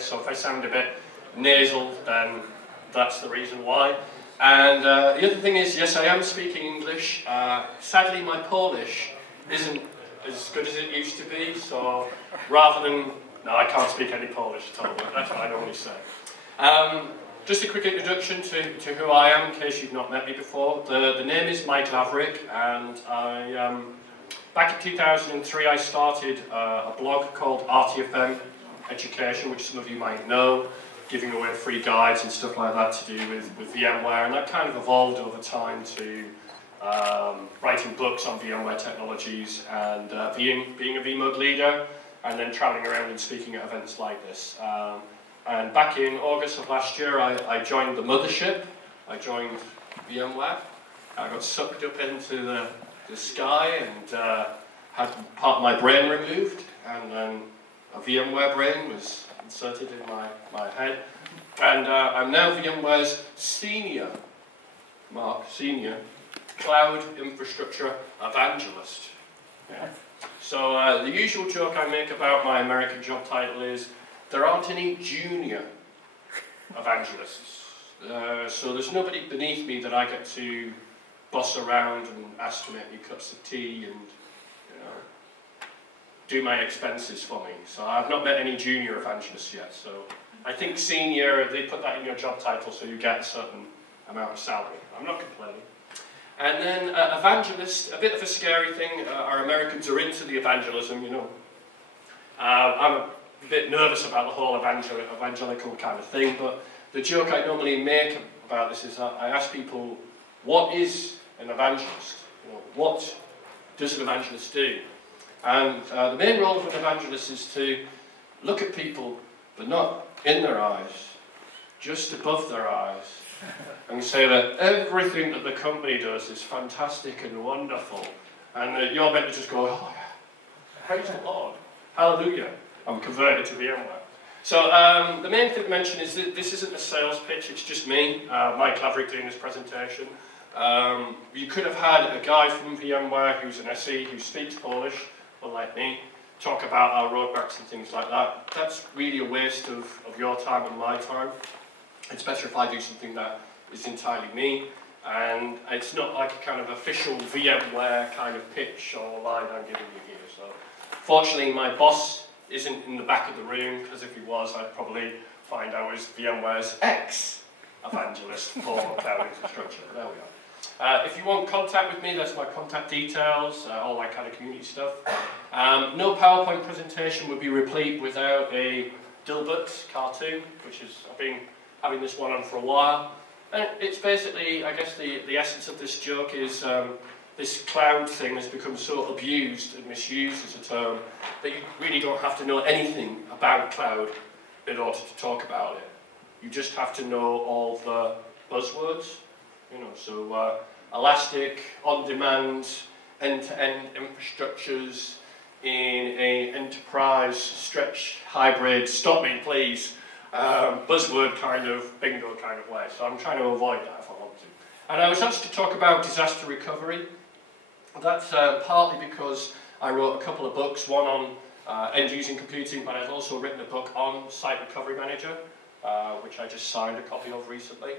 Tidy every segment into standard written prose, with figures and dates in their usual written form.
so if I sound a bit nasal, then that's the reason why. And the other thing is, yes, I am speaking English. Sadly, my Polish isn't as good as it used to be, so rather than... No, I can't speak any Polish at all, but that's what I normally say. Just a quick introduction to who I am, in case you've not met me before. The name is Laverik, and back in 2003 I started a blog called RTFM Education, which some of you might know, giving away free guides and stuff like that to do with VMware, and that kind of evolved over time to writing books on VMware technologies and being a VMUG leader, and then travelling around and speaking at events like this. And back in August of last year, I joined the mothership. I joined VMware. I got sucked up into the sky and had part of my brain removed, and then a VMware brain was inserted in my head. And I'm now VMware's senior cloud infrastructure evangelist. Yeah. So the usual joke I make about my American job title is, there aren't any junior evangelists. So there's nobody beneath me that I get to boss around and ask to make me cups of tea and do my expenses for me. So I've not met any junior evangelists yet. So I think senior, they put that in your job title so you get a certain amount of salary. I'm not complaining. And then evangelist, a bit of a scary thing. Our Americans are into the evangelism, you know. I'm a bit nervous about the whole evangelical kind of thing, but the joke I normally make about this is that I ask people, what is an evangelist? You know, what does an evangelist do? And the main role of an evangelist is to look at people, but not in their eyes, just above their eyes, and say that everything that the company does is fantastic and wonderful, and you're meant to just go, oh, praise the Lord, hallelujah, I'm converted to VMware. So the main thing to mention is that this isn't a sales pitch, it's just me, Mike Laverik, doing this presentation. You could have had a guy from VMware who's an SE who speaks Polish, unlike me, talk about our roadmaps and things like that. That's really a waste of your time and my time. It's better if I do something that is entirely me, and it's not like a kind of official VMware kind of pitch or line I'm giving you here. So, fortunately, my boss isn't in the back of the room, because if he was, I'd probably find I was VMware's ex-evangelist for cloud infrastructure. There we are. If you want contact with me, there's my contact details, all that kind of community stuff. No PowerPoint presentation would be replete without a Dilbert cartoon, which is, I've been having this one on for a while. And it's basically, I guess the essence of this joke is this cloud thing has become so abused and misused as a term that you really don't have to know anything about cloud in order to talk about it. You just have to know all the buzzwords, you know, so elastic, on-demand, end-to-end infrastructures in an enterprise, stretch, hybrid, stop me please, buzzword kind of, bingo kind of way. So I'm trying to avoid that if I want to. And I was asked to talk about disaster recovery. That's partly because I wrote a couple of books, one on end-using computing, but I've also written a book on Site Recovery Manager, which I just signed a copy of recently.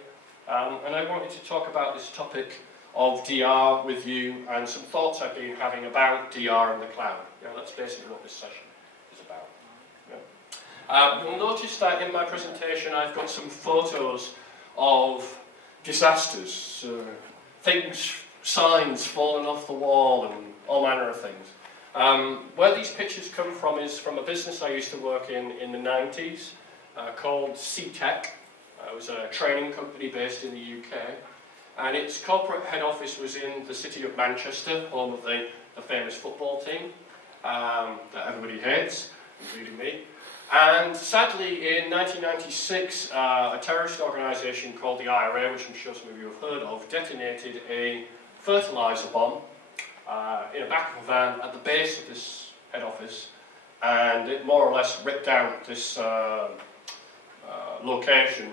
And I wanted to talk about this topic of DR with you and some thoughts I've been having about DR in the cloud. You know, that's basically what this session is about. Yeah. You'll notice that in my presentation I've got some photos of disasters, things, signs falling off the wall and all manner of things. Where these pictures come from is from a business I used to work in the 90s called CTech. It was a training company based in the UK, and its corporate head office was in the city of Manchester, home of the famous football team that everybody hates, including me. And sadly, in 1996, a terrorist organisation called the IRA, which I'm sure some of you have heard of, detonated a fertiliser bomb in the back of a van at the base of this head office, and it more or less ripped out this location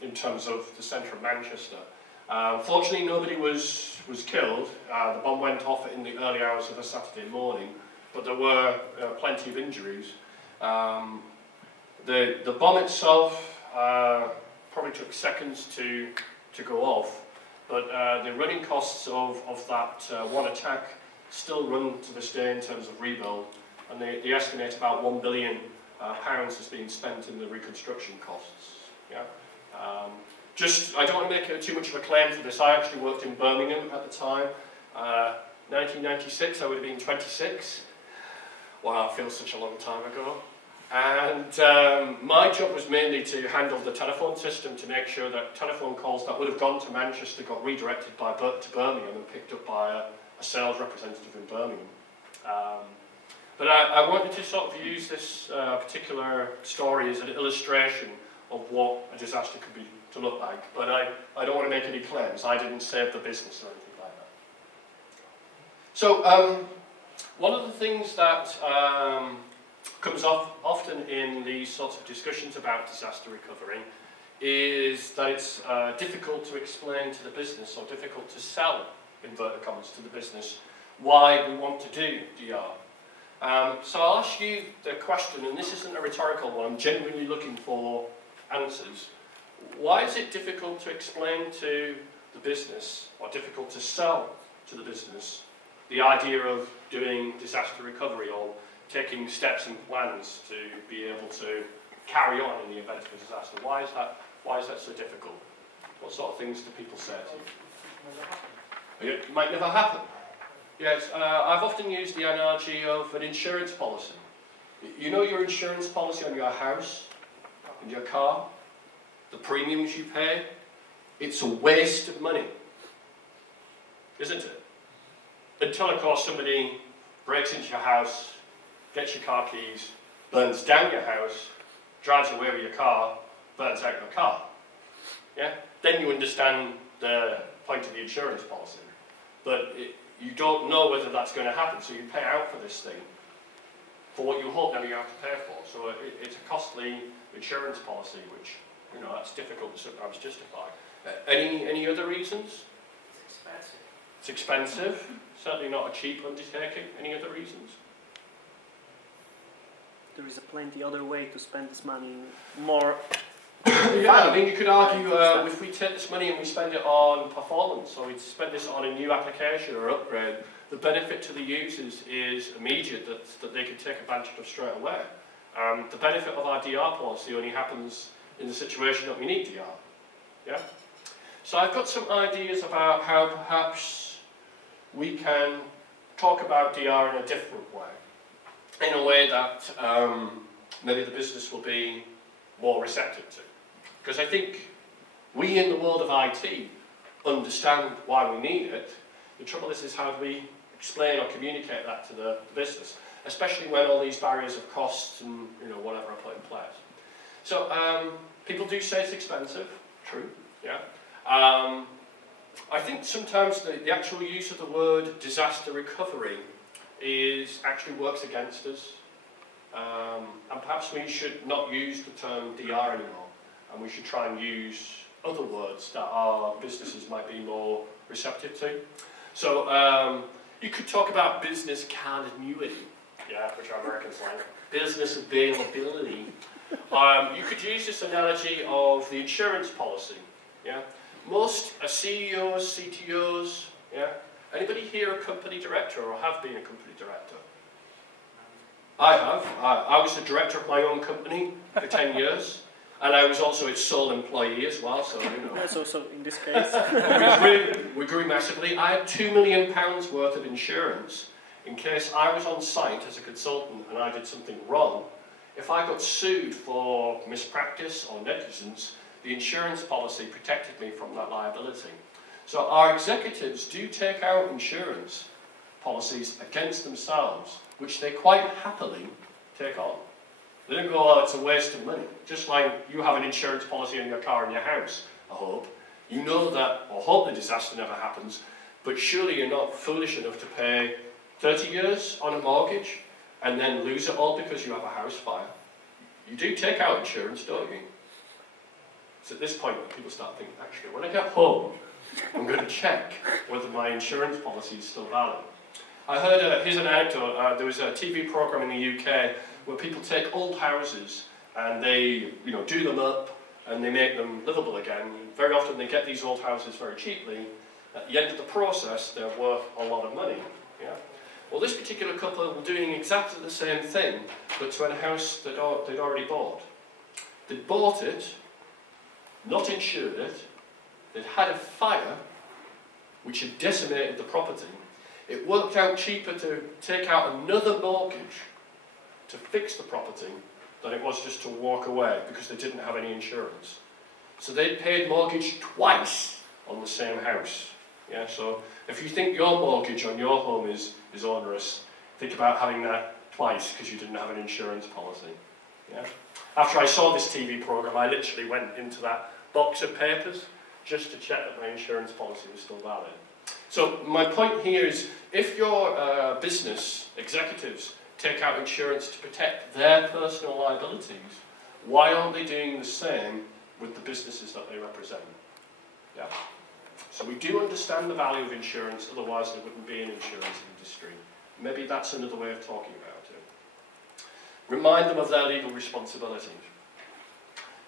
in terms of the centre of Manchester. Fortunately, nobody was killed. The bomb went off in the early hours of a Saturday morning, but there were plenty of injuries. The bomb itself probably took seconds to go off, but the running costs of that one attack still run to this day in terms of rebuild, and they estimate about £1 billion has been spent in the reconstruction costs. Yeah. I don't want to make too much of a claim for this. I actually worked in Birmingham at the time. 1996, I would have been 26. Wow, it feels such a long time ago. And my job was mainly to handle the telephone system to make sure that telephone calls that would have gone to Manchester got redirected to Birmingham and picked up by a sales representative in Birmingham. But I wanted to sort of use this particular story as an illustration of what a disaster could be to look like. But I don't want to make any claims. I didn't save the business or anything like that. So one of the things that comes up often in these sorts of discussions about disaster recovery is that it's difficult to explain to the business or difficult to sell, inverted commas, to the business why we want to do DR. So I'll ask you the question, and this isn't a rhetorical one, I'm genuinely looking for answers. Why is it difficult to explain to the business, or difficult to sell to the business, the idea of doing disaster recovery or taking steps and plans to be able to carry on in the event of a disaster? Why is that so difficult? What sort of things do people say to you? It might never happen. Yes, I've often used the analogy of an insurance policy. You know your insurance policy on your house and your car, the premiums you pay, it's a waste of money, isn't it? Until, of course, somebody breaks into your house, gets your car keys, burns down your house, drives away with your car, burns out your car. Yeah? Then you understand the point of the insurance policy. But you don't know whether that's going to happen, so you pay out for this thing for what you hope never you have to pay for. So it's a costly insurance policy, which, you know, that's difficult to sometimes justify. Any other reasons? It's expensive. It's expensive. Certainly not a cheap undertaking. Any other reasons? There is a plenty other way to spend this money more. Yeah, I mean, you could argue if we take this money and we spend it on performance, or we spend this on a new application or upgrade, the benefit to the users is immediate, that they can take advantage of straight away. The benefit of our DR policy only happens in the situation that we need DR. Yeah? So I've got some ideas about how perhaps we can talk about DR in a different way, in a way that maybe the business will be more receptive to. Because I think we in the world of IT understand why we need it. The trouble is how do we explain or communicate that to the business, especially when all these barriers of costs and whatever are put in place. So people do say it's expensive, true, yeah. I think sometimes the actual use of the word disaster recovery actually works against us. And perhaps we should not use the term DR anymore, and we should try and use other words that our businesses might be more receptive to. So you could talk about business continuity, yeah, which our Americans like, business availability. You could use this analogy of the insurance policy. Yeah, most CEOs, CTOs, yeah. Anybody here a company director or have been a company director? I have. I was the director of my own company for 10 years, and I was also its sole employee as well, so, So in this case... we grew massively. I had £2 million worth of insurance in case I was on site as a consultant and I did something wrong. If I got sued for mispractice or negligence, the insurance policy protected me from that liability. So our executives do take out insurance policies against themselves, which they quite happily take on. They don't go, oh, it's a waste of money. Just like you have an insurance policy on your car and your house, I hope. You know that, or hope the disaster never happens, but surely you're not foolish enough to pay 30 years on a mortgage and then lose it all because you have a house fire. You do take out insurance, don't you? It's at this point that people start thinking, actually, when I get home, I'm going to check whether my insurance policy is still valid. I heard, here's an anecdote, there was a TV programme in the UK where people take old houses and they do them up and they make them livable again. Very often they get these old houses very cheaply. At the end of the process, they're worth a lot of money. Yeah? Well, this particular couple were doing exactly the same thing, but to a house that they'd already bought. They'd bought it, not insured it, they'd had a fire which had decimated the property. It worked out cheaper to take out another mortgage to fix the property than it was just to walk away because they didn't have any insurance. So they'd paid mortgage twice on the same house. Yeah, so if you think your mortgage on your home is onerous, think about having that twice because you didn't have an insurance policy. Yeah? After I saw this TV program, I literally went into that box of papers just to check that my insurance policy was still valid. So my point here is, if your business executives take out insurance to protect their personal liabilities, why aren't they doing the same with the businesses that they represent? Yeah. So we do understand the value of insurance, otherwise there wouldn't be an insurance industry. Maybe that's another way of talking about it. Remind them of their legal responsibilities.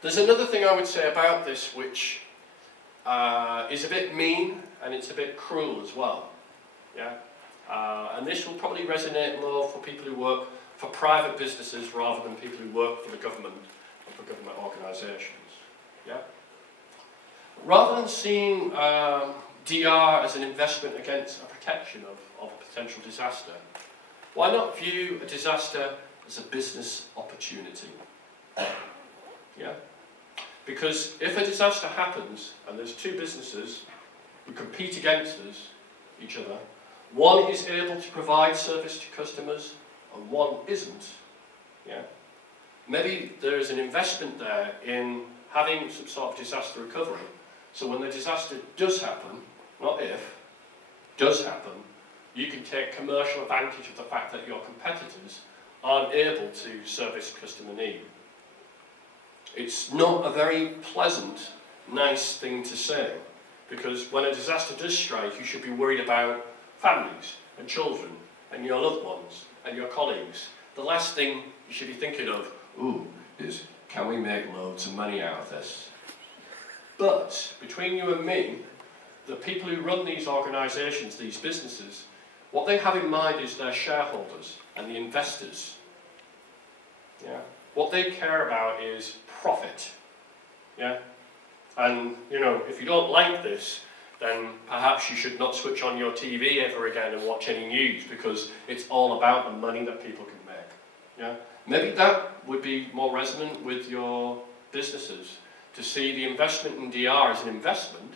There's another thing I would say about this which is a bit mean and it's a bit cruel as well. Yeah? And this will probably resonate more for people who work for private businesses rather than people who work for the government or for government organisations. Yeah? Rather than seeing DR as an investment against a protection of a potential disaster, why not view a disaster as a business opportunity? Yeah? Because if a disaster happens and there's two businesses who compete against each other, one is able to provide service to customers and one isn't. Yeah? Maybe there is an investment there in having some sort of disaster recovery. So when the disaster does happen, not if, does happen, you can take commercial advantage of the fact that your competitors aren't able to service customer need. It's not a very pleasant, nice thing to say, because when a disaster does strike, you should be worried about families and children and your loved ones and your colleagues. The last thing you should be thinking of, is can we make loads of money out of this? But between you and me, the people who run these organisations, these businesses, what they have in mind is their shareholders and the investors. Yeah? What they care about is profit. Yeah? And, if you don't like this, then perhaps you should not switch on your TV ever again and watch any news, because it's all about the money that people can make. Yeah? Maybe that would be more resonant with your businesses, to see the investment in DR as an investment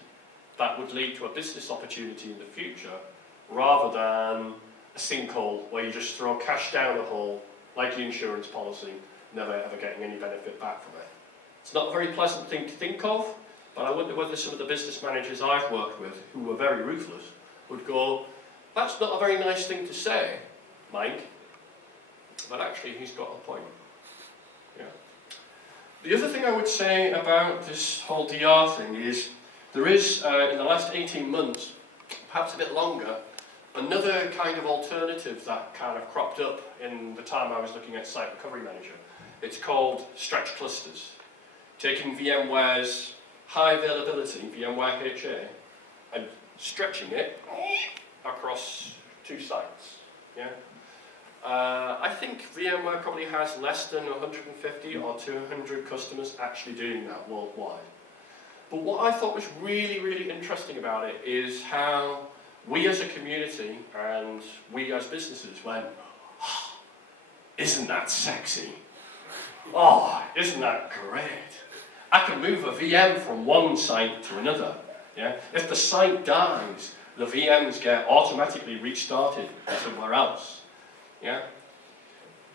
that would lead to a business opportunity in the future, rather than a sinkhole where you just throw cash down a hole, like the insurance policy, never ever getting any benefit back from it. It's not a very pleasant thing to think of, but I wonder whether some of the business managers I've worked with, who were very ruthless, would go, that's not a very nice thing to say, Mike, but actually he's got a point. Yeah. The other thing I would say about this whole DR thing is, there is, in the last 18 months, perhaps a bit longer, another kind of alternative that kind of cropped up in the time I was looking at Site Recovery Manager. It's called stretch clusters. Taking VMware's high availability, VMware HA, and stretching it across two sites. Yeah? I think VMware probably has less than 150 or 200 customers actually doing that worldwide. But what I thought was really, really interesting about it is how we as a community and we as businesses went, oh, isn't that sexy? Oh, isn't that great? I can move a VM from one site to another. Yeah? If the site dies, the VMs get automatically restarted somewhere else. Yeah?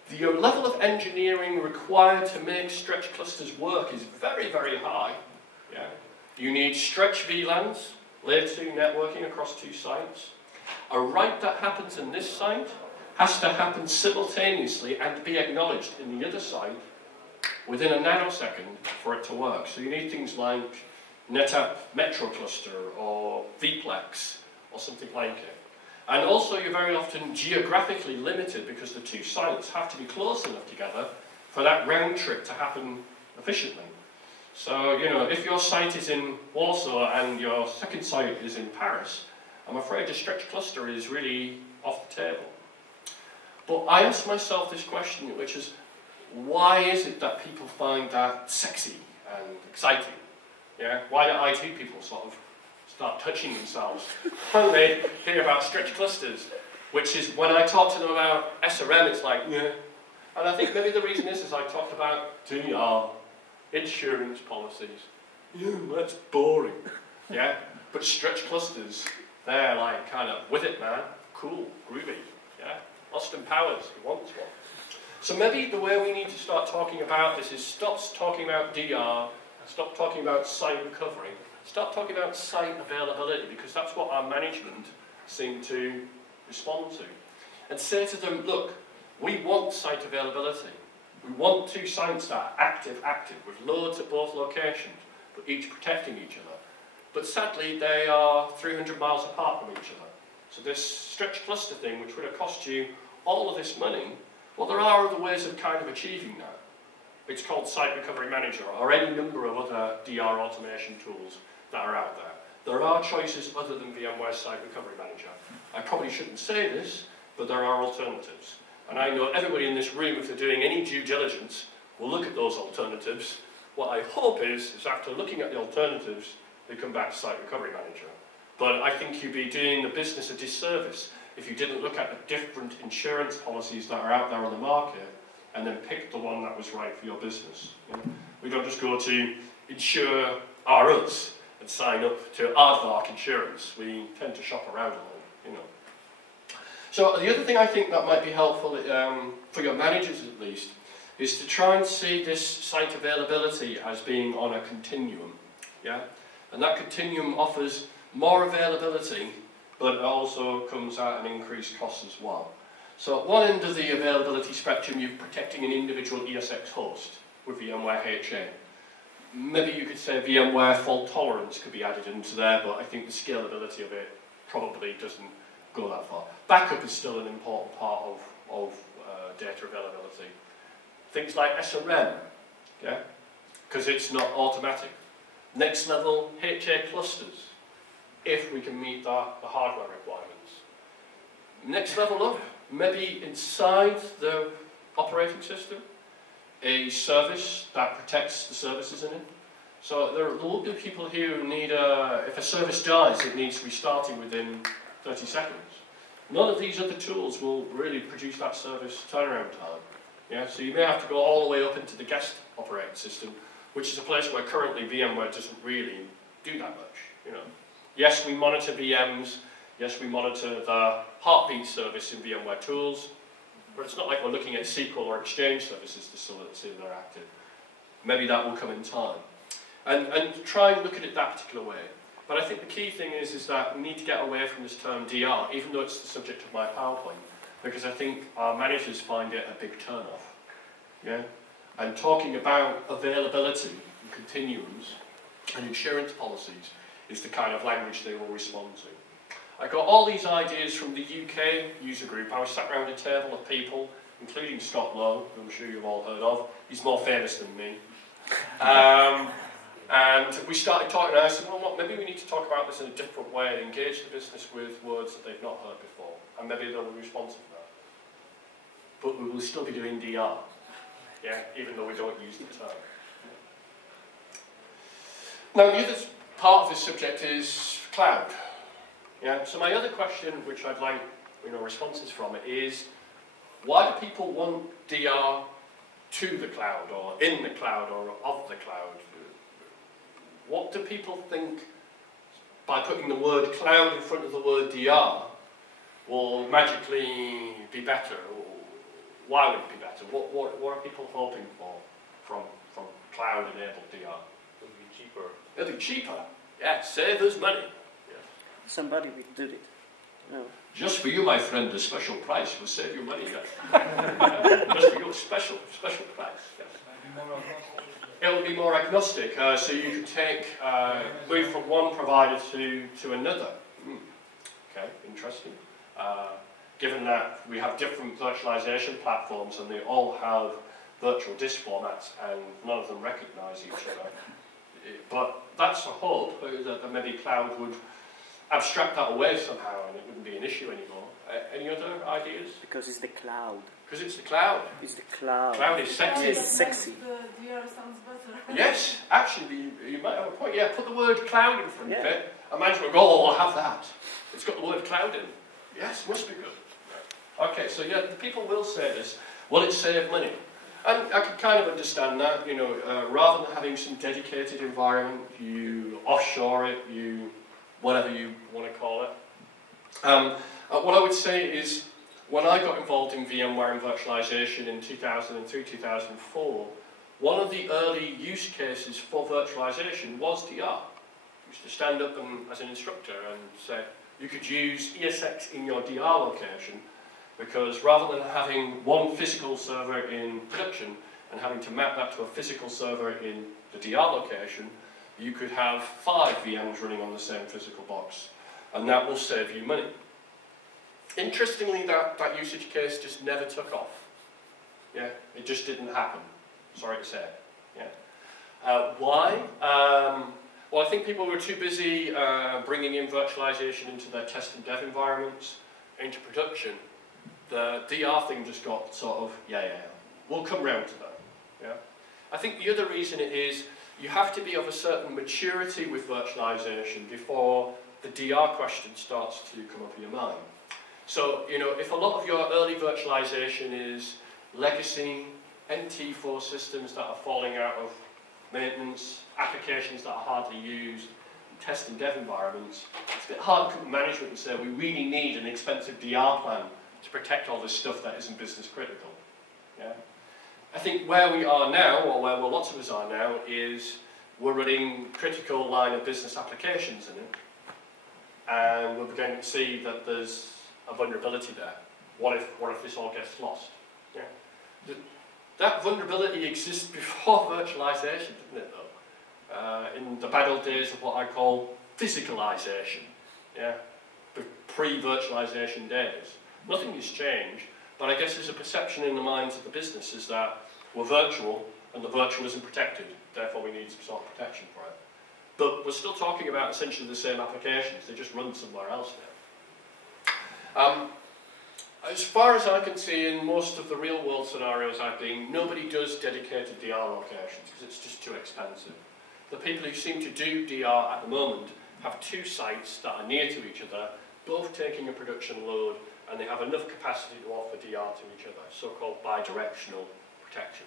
The level of engineering required to make stretch clusters work is very, very high. Yeah? You need stretch VLANs, layer 2 networking across two sites. A write that happens in this site has to happen simultaneously and be acknowledged in the other site within a nanosecond for it to work. So you need things like NetApp Metro Cluster or vPlex or something like it. And also you're very often geographically limited because the two sites have to be close enough together for that round trip to happen efficiently. So, you know, if your site is in Warsaw and your second site is in Paris, I'm afraid a stretch cluster is really off the table. But I ask myself this question, which is, why is it that people find that sexy and exciting? Yeah? Why do IT people sort of start touching themselves when they hear about stretch clusters? Which is, when I talk to them about SRM, it's like, yeah. And I think maybe the reason is I talked about DR, insurance policies. Yeah, that's boring. Yeah? But stretch clusters, they're like kind of with it, man. Cool, groovy. Yeah? Austin Powers, he wants one. So maybe the way we need to start talking about this is stop talking about DR, stop talking about site recovery, start talking about site availability, because that's what our management seem to respond to. And say to them, look, we want site availability. We want two sites that are active, with loads at both locations, but each protecting each other. But sadly, they are 300 miles apart from each other. So this stretch cluster thing, which would have cost you all of this money, well, there are other ways of kind of achieving that. It's called Site Recovery Manager, or any number of other DR automation tools that are out there. There are choices other than VMware Site Recovery Manager. I probably shouldn't say this, but there are alternatives. And I know everybody in this room, if they're doing any due diligence, will look at those alternatives. What I hope is after looking at the alternatives, they come back to Site Recovery Manager. But I think you'd be doing the business a disservice if you didn't look at the different insurance policies that are out there on the market and then pick the one that was right for your business. You know? We don't just go to Insure us and sign up to Aardvark Insurance. We tend to shop around a little, you know. So the other thing I think that might be helpful, for your managers at least, is to try and see this site availability as being on a continuum. Yeah? And that continuum offers more availability, but it also comes at an increased cost as well. So at one end of the availability spectrum, you're protecting an individual ESX host with VMware HA. Maybe you could say VMware fault tolerance could be added into there, but I think the scalability of it probably doesn't go that far. Backup is still an important part of data availability. Things like SRM, yeah, because it's not automatic. Next level, HA clusters, if we can meet the hardware requirements. Next level up, maybe inside the operating system, a service that protects the services in it. So there will be people here who need, if a service dies, it needs restarting within 30 seconds. None of these other tools will really produce that service turnaround time. Yeah? So you may have to go all the way up into the guest operating system, which is a place where currently VMware doesn't really do that much. You know. Yes, we monitor VMs. Yes, we monitor the heartbeat service in VMware tools, but it's not like we're looking at SQL or Exchange services to see that they're active. Maybe that will come in time. And try and look at it that particular way. But I think the key thing is that we need to get away from this term DR, even though it's the subject of my PowerPoint, because I think our managers find it a big turn-off. Yeah? And talking about availability and continuums and insurance policies is the kind of language they will respond to. I got all these ideas from the UK user group. I was sat around a table of people, including Scott Lowe, who I'm sure you've all heard of. He's more famous than me. And we started talking, and I said, well, maybe we need to talk about this in a different way and engage the business with words that they've not heard before. And maybe they'll be responsive to that. But we will still be doing DR, yeah, even though we don't use the term. Now, the other part of this subject is cloud. Yeah, so my other question, which I'd like responses from it, is why do people want DR to the cloud, or in the cloud, or of the cloud? What do people think by putting the word cloud in front of the word DR will magically be better? Or why would it be better? What are people hoping for from cloud-enabled DR? It'll be cheaper. It'll be cheaper. Yeah, save us money. Somebody will do it. No. Just for you, my friend, a special price will save you money. Just for you, special price. Yes. It will be more agnostic, so you could move from one provider to another. Okay, interesting. Given that we have different virtualization platforms and they all have virtual disk formats, and none of them recognise each other. But that's a hope that maybe cloud would abstract that away somehow, and it wouldn't be an issue anymore. Any other ideas? Because it's the cloud. Because it's the cloud. It's the cloud. Cloud is sexy. It's sexy. The DR sounds better. Yes, actually, you might have a point. Yeah, put the word cloud in front of it. Imagine we go, oh, I'll have that. It's got the word cloud in. Yes, must be good. Okay, so yeah, the people will say this. Will it save money? And I can kind of understand that. You know, rather than having some dedicated environment, you offshore it, you whatever you want to call it. What I would say is, when I got involved in VMware and virtualization in 2003, 2004, one of the early use cases for virtualization was DR. I used to stand up as an instructor and say, you could use ESX in your DR location, because rather than having one physical server in production and having to map that to a physical server in the DR location, you could have 5 VMs running on the same physical box, and that will save you money. Interestingly, that usage case just never took off. Yeah, it just didn't happen. Sorry to say. Yeah. Why? Well, I think people were too busy bringing in virtualization into their test and dev environments, into production. The DR thing just got sort of, we'll come round to that. Yeah. I think the other reason it is, you have to be of a certain maturity with virtualization before the DR question starts to come up in your mind. So, you know, if a lot of your early virtualization is legacy, NT4 systems that are falling out of maintenance, applications that are hardly used, test and dev environments, it's a bit hard to come to management and say we really need an expensive DR plan to protect all this stuff that isn't business critical. Yeah? I think where we are now, or where lots of us are now, is we're running critical line of business applications in it, and we're beginning to see that there's a vulnerability there. What if this all gets lost? Yeah. That vulnerability exists before virtualization, didn't it, though? In the bad old days of what I call physicalization, yeah, pre-virtualization days. Nothing has changed, but I guess there's a perception in the minds of the businesses that we're virtual, and the virtual isn't protected, therefore we need some sort of protection for it. But we're still talking about essentially the same applications, they just run somewhere else now. As far as I can see, in most of the real world scenarios I've been, nobody does dedicated DR locations because it's just too expensive. The people who seem to do DR at the moment have 2 sites that are near to each other, both taking a production load, and they have enough capacity to offer DR to each other, so-called bidirectional protection.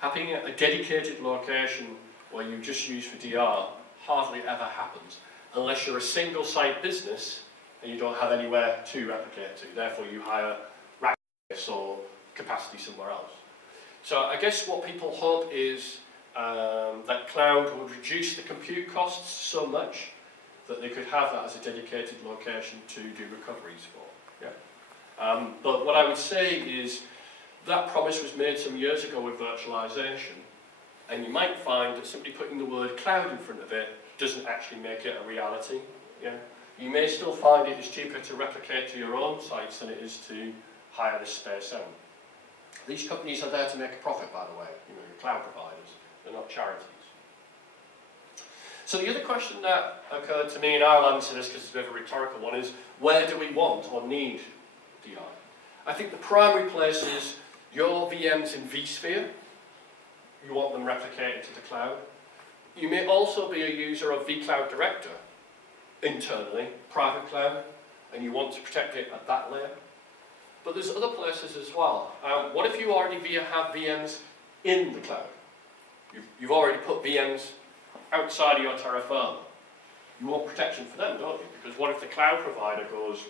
Having a dedicated location where you just use for DR hardly ever happens, unless you're a single site business and you don't have anywhere to replicate to. Therefore, you hire rack space or capacity somewhere else. So I guess what people hope is that cloud would reduce the compute costs so much that they could have that as a dedicated location to do recoveries for. Yeah. But what I would say is that promise was made some years ago with virtualization, and you might find that simply putting the word cloud in front of it doesn't actually make it a reality. Yeah. You may still find it is cheaper to replicate to your own sites than it is to hire this space out. These companies are there to make a profit, by the way, you know, your cloud providers. They're not charities. So the other question that occurred to me, and I'll answer this because it's a bit of a rhetorical one, is where do we want or need DR? I think the primary place is your VMs in vSphere. You want them replicated to the cloud. You may also be a user of vCloud Director internally, private cloud, and you want to protect it at that layer. But there's other places as well. What if you already have VMs in the cloud? You've already put VMs outside of your Terra firma. You want protection for them, don't you? Because what if the cloud provider goes,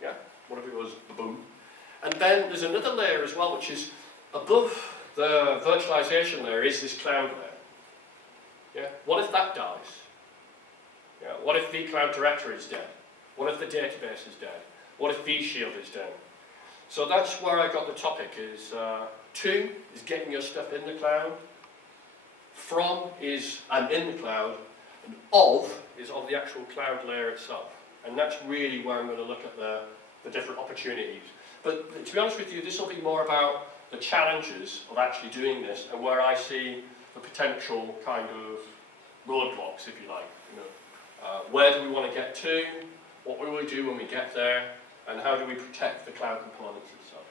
yeah, what if it goes boom? And then there's another layer as well, which is above the virtualization layer is this cloud layer. Yeah? What if that dies? Yeah, what if vCloud Director is dead? What if the database is dead? What if vShield is dead? So that's where I got the topic, is 2 is getting your stuff in the cloud, from is I'm in the cloud, and of is of the actual cloud layer itself. And that's really where I'm going to look at the different opportunities. But to be honest with you, this will be more about the challenges of actually doing this and where I see the potential kind of roadblocks, if you like. You know, where do we want to get to? What will we do when we get there? And how do we protect the cloud components itself?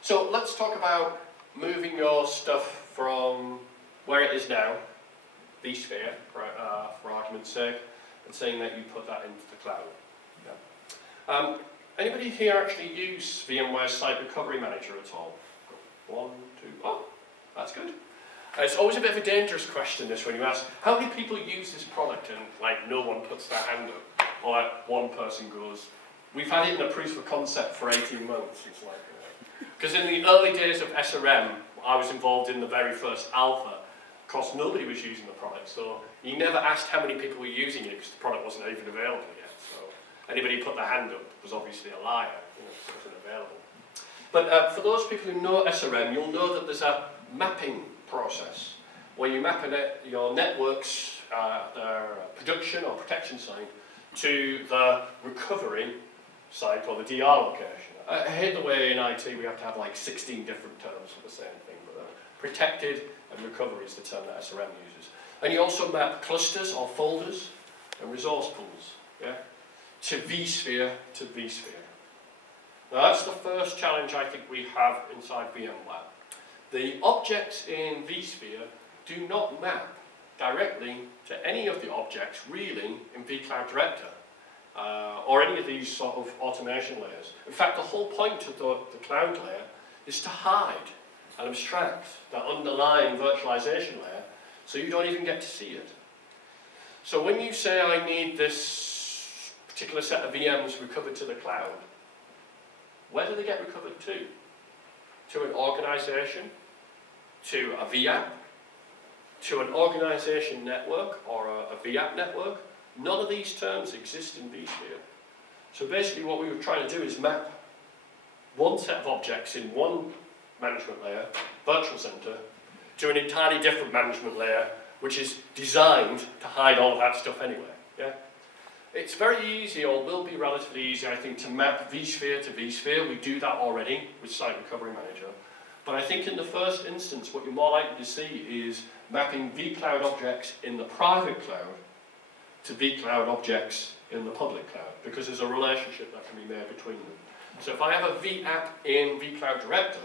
So let's talk about moving your stuff from where it is now, vSphere, for argument's sake, and saying that you put that into the cloud. Yeah. Anybody here actually use VMware Site Recovery Manager at all? One, two, oh, that's good. It's always a bit of a dangerous question, this, when you ask, how many people use this product, and like no one puts their hand up, or like one person goes, we've had it in a proof of concept for 18 months. It's like, because in the early days of SRM, I was involved in the very first alpha. Of course, nobody was using the product, so you never asked how many people were using it because the product wasn't even available yet. So anybody who put their hand up was obviously a liar, you know, it wasn't available. But for those people who know SRM, you'll know that there's a mapping process where you map your network's their production or protection site to the recovery site or the DR location. I hate the way in IT we have to have like 16 different terms for the same thing, but protected and recovery is the term that SRM uses. And you also map clusters or folders and resource pools, yeah, to vSphere to vSphere. Now that's the first challenge I think we have inside VMware. The objects in vSphere do not map directly to any of the objects really in vCloud Director or any of these sort of automation layers. In fact, the whole point of the cloud layer is to hide and abstract that underlying virtualization layer so you don't even get to see it. So when you say I need this particular set of VMs recovered to the cloud, where do they get recovered to? To an organization, to a VApp, to an organization network or a VApp network? None of these terms exist in vSphere. So basically what we were trying to do is map one set of objects in one management layer, virtual center, to an entirely different management layer which is designed to hide all of that stuff anyway. Yeah? It's very easy, or will be relatively easy, I think, to map vSphere to vSphere. We do that already with Site Recovery Manager. But I think in the first instance, what you're more likely to see is mapping vCloud objects in the private cloud to vCloud objects in the public cloud, because there's a relationship that can be made between them. So if I have a VApp in vCloud Director,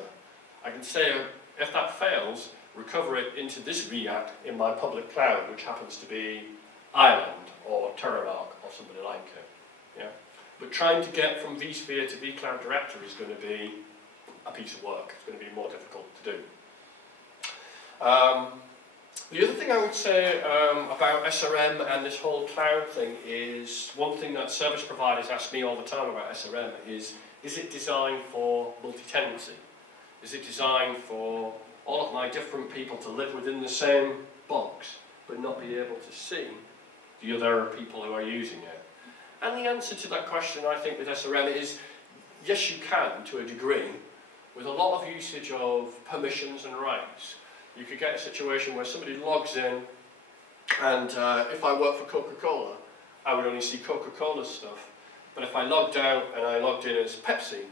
I can say, if that fails, recover it into this VApp in my public cloud, which happens to be Ireland or Terrarark or somebody like it. Yeah? But trying to get from vSphere to vCloud Director is going to be a piece of work. It's going to be more difficult to do. The other thing I would say about SRM and this whole cloud thing is, one thing that service providers ask me all the time about SRM is it designed for multi-tenancy? Is it designed for all of my different people to live within the same box but not be able to see the other people who are using it? And the answer to that question, I think, with SRM is yes, you can, to a degree. With a lot of usage of permissions and rights, you could get a situation where somebody logs in, and if I work for Coca-Cola, I would only see Coca-Cola's stuff. But if I logged out and I logged in as Pepsi,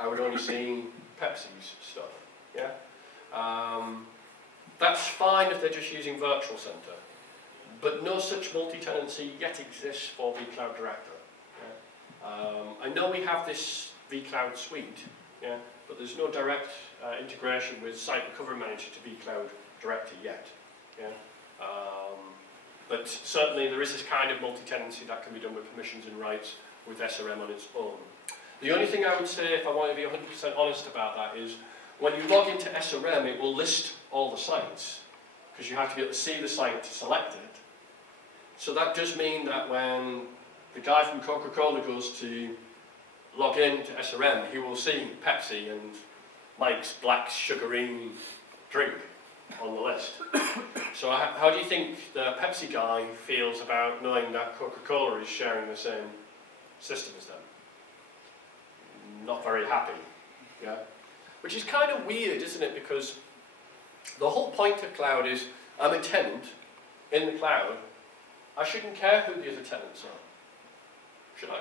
I would only see Pepsi's stuff. Yeah? That's fine if they're just using Virtual Center. But no such multi-tenancy yet exists for vCloud Director. Yeah? I know we have this vCloud suite, yeah? But there's no direct integration with Site Recovery Manager to vCloud Director yet. Yeah? But certainly there is this kind of multi-tenancy that can be done with permissions and rights with SRM on its own. The only thing I would say, if I want to be 100% honest about that, is when you log into SRM, it will list all the sites, because you have to be able to see the site to select it. So that does mean that when the guy from Coca-Cola goes to log in to SRM, he will see Pepsi and Mike's black sugary drink on the list. So how do you think the Pepsi guy feels about knowing that Coca-Cola is sharing the same system as them? Not very happy, yeah? Which is kind of weird, isn't it? Because the whole point of cloud is, I'm a tenant in the cloud, I shouldn't care who the other tenants are, should I?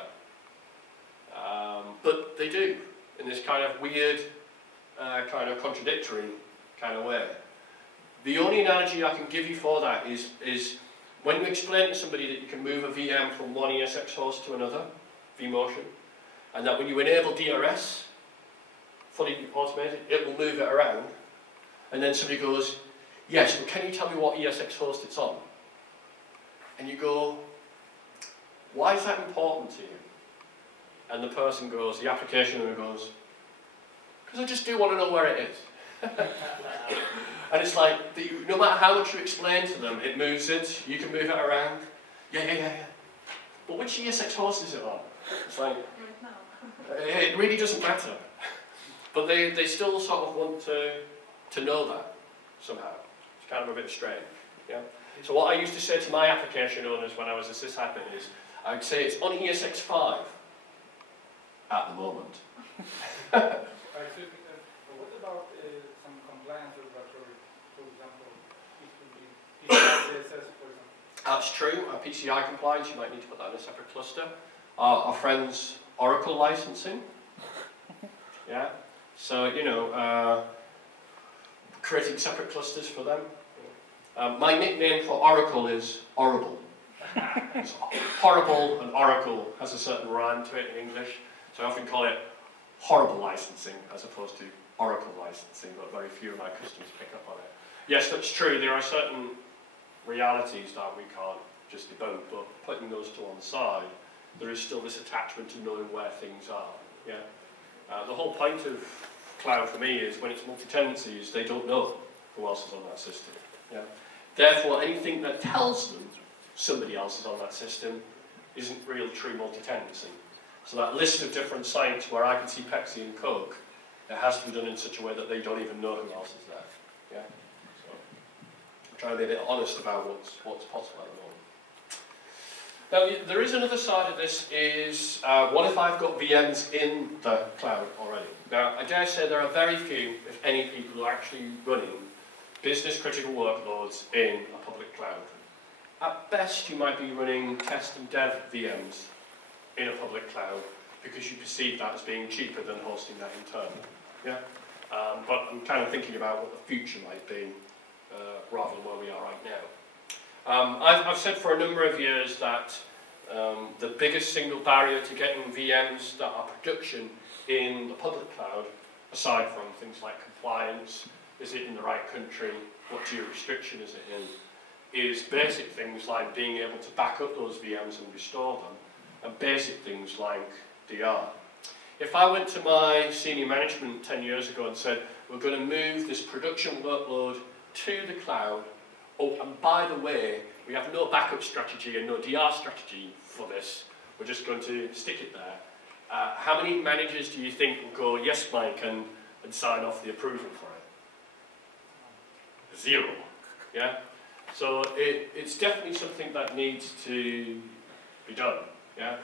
But they do, in this kind of weird kind of contradictory kind of way. The only analogy I can give you for that is when you explain to somebody that you can move a VM from one ESX host to another, vMotion, and that when you enable DRS, fully automated, it will move it around, and then somebody goes, yes, but can you tell me what ESX host it's on? And you go, why is that important to you? And the person goes, the application owner goes, because I just do want to know where it is. And it's like, no matter how much you explain to them, it moves it, you can move it around. Yeah. But which ESX host is it on? It's like, Right now. it really doesn't matter. But they still sort of want to know that somehow. It's kind of a bit strange. Yeah? So what I used to say to my application owners when I was a sysadmin is, I would say it's on ESX5 at the moment. What about some compliance regulatory, for example, PCI DSS, for example? That's true. PCI compliance, you might need to put that in a separate cluster. Our friends Oracle licensing. Yeah. So, you know, creating separate clusters for them. My nickname for Oracle is Horrible. It's horrible, and Oracle has a certain rhyme to it in English, so I often call it horrible licensing as opposed to Oracle licensing, but very few of my customers pick up on it. Yes, that's true. There are certain realities that we can't just debunk, but putting those two on the side, there is still this attachment to knowing where things are. Yeah. The whole point of cloud for me is when it's multi-tenancies, they don't know who else is on that system. Yeah. Therefore, anything that tells them somebody else is on that system isn't real true multi-tenancy. So that list of different sites where I can see Pepsi and Coke, it has to be done in such a way that they don't even know who else is there. Yeah. So I'm trying to be a bit honest about what's possible at the moment. Now, there is another side of this is, what if I've got VMs in the cloud already? Now, I dare say there are very few, if any, people who are actually running business-critical workloads in a public cloud. At best, you might be running test and dev VMs in a public cloud because you perceive that as being cheaper than hosting that internally. Yeah? But I'm kind of thinking about what the future might be rather than where we are right now. I've said for a number of years that the biggest single barrier to getting VMs that are production in the public cloud, aside from things like compliance, is it in the right country, what jurisdiction is it in, is basic things like being able to back up those VMs and restore them, and basic things like DR. If I went to my senior management 10 years ago and said, we're going to move this production workload to the cloud, oh, and by the way, we have no backup strategy and no DR strategy for this, we're just going to stick it there. How many managers do you think will go, yes, Mike, and sign off the approval for it? 0. Yeah? So it's definitely something that needs to be done. Yeah?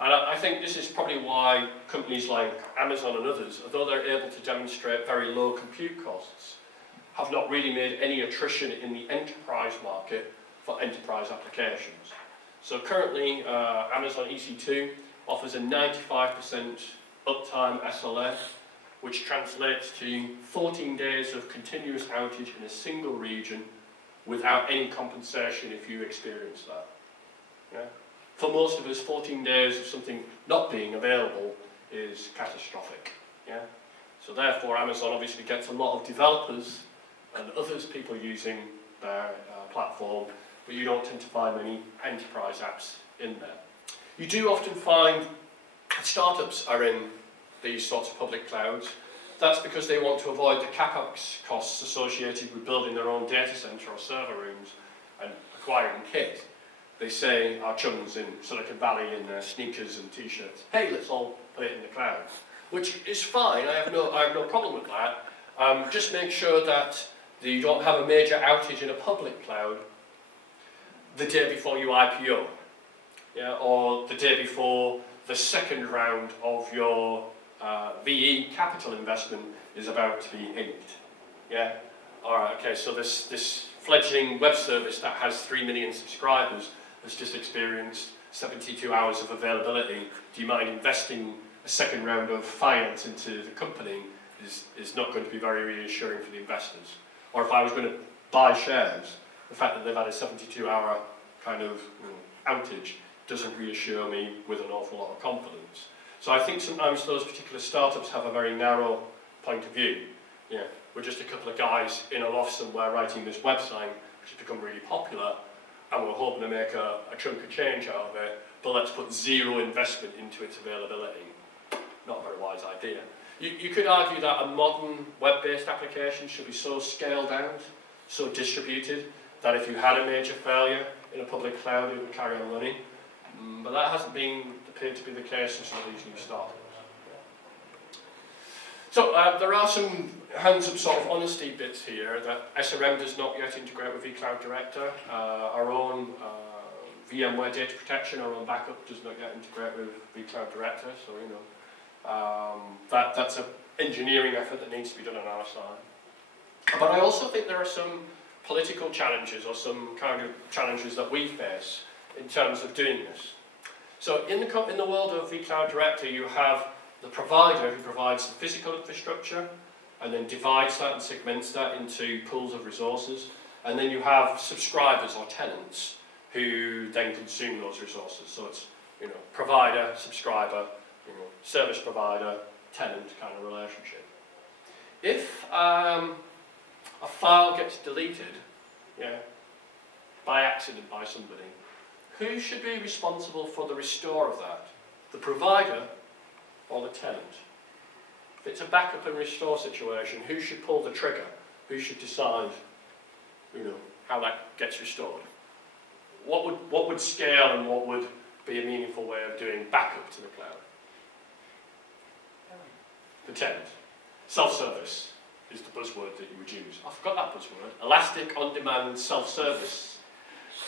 And I think this is probably why companies like Amazon and others, although they're able to demonstrate very low compute costs, have not really made any attrition in the enterprise market for enterprise applications. So currently, Amazon EC2 offers a 95% uptime SLA, which translates to 14 days of continuous outage in a single region without any compensation if you experience that. Yeah? For most of us, 14 days of something not being available is catastrophic. Yeah? So therefore, Amazon obviously gets a lot of developers and others, people using their platform, but you don't tend to find many enterprise apps in there. You do often find startups are in these sorts of public clouds. That's because they want to avoid the CapEx costs associated with building their own data center or server rooms and acquiring kit. They say, our chums in Silicon Valley in their sneakers and t-shirts, hey, let's all put it in the cloud. Which is fine, I have no problem with that. Just make sure that you don't have a major outage in a public cloud the day before you IPO. Yeah, or the day before the second round of your VE capital investment is about to be inked. Yeah? Alright, okay, so this fledgling web service that has 3 million subscribers has just experienced 72 hours of availability. Do you mind investing a second round of finance into the company is not going to be very reassuring for the investors. Or if I was going to buy shares, the fact that they've had a 72-hour kind of outage doesn't reassure me with an awful lot of confidence. So I think sometimes those particular startups have a very narrow point of view. Yeah, we're just a couple of guys in a loft somewhere writing this website, which has become really popular, and we're hoping to make a chunk of change out of it, but let's put zero investment into its availability. Not a very wise idea. You could argue that a modern web-based application should be so scaled out, so distributed, that if you had a major failure in a public cloud, it would carry on running. But that hasn't appeared to be the case in some of these new startups. So there are some hands-up sort of honesty bits here that SRM does not yet integrate with vCloud Director. Our own VMware data protection, our own backup does not yet integrate with vCloud Director. So you know that's an engineering effort that needs to be done on our side. But I also think there are some political challenges or some kind of challenges that we face in terms of doing this. So in the world of vCloud Director, you have the provider who provides the physical infrastructure and then divides that and segments that into pools of resources. And then you have subscribers or tenants who then consume those resources. So it's provider, subscriber, service provider, tenant kind of relationship. If a file gets deleted, by accident by somebody, who should be responsible for the restore of that? The provider or the tenant? If it's a backup and restore situation, who should pull the trigger? Who should decide, how that gets restored? What would scale and what would be a meaningful way of doing backup to the cloud? The tenant. Self-service is the buzzword that you would use. I forgot that buzzword. Elastic, on-demand, self-service,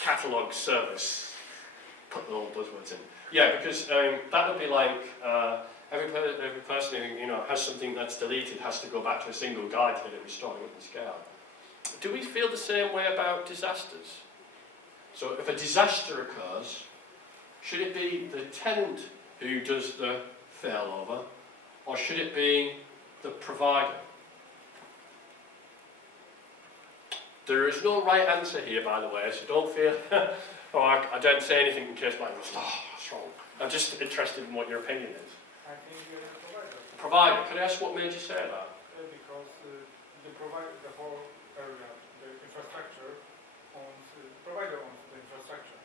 catalog service. Put the old buzzwords in. Yeah, because that would be like every person who has something that's deleted has to go back to a single guide to get it restored and scale. Do we feel the same way about disasters? So if a disaster occurs, should it be the tenant who does the failover, or should it be the provider? There is no right answer here, by the way, so don't feel, I don't say anything in case mine goes, what's wrong? I'm just interested in what your opinion is. I think you're the provider. Provider, could I ask what made you say that? Because the whole area, the infrastructure, the provider owns the infrastructure.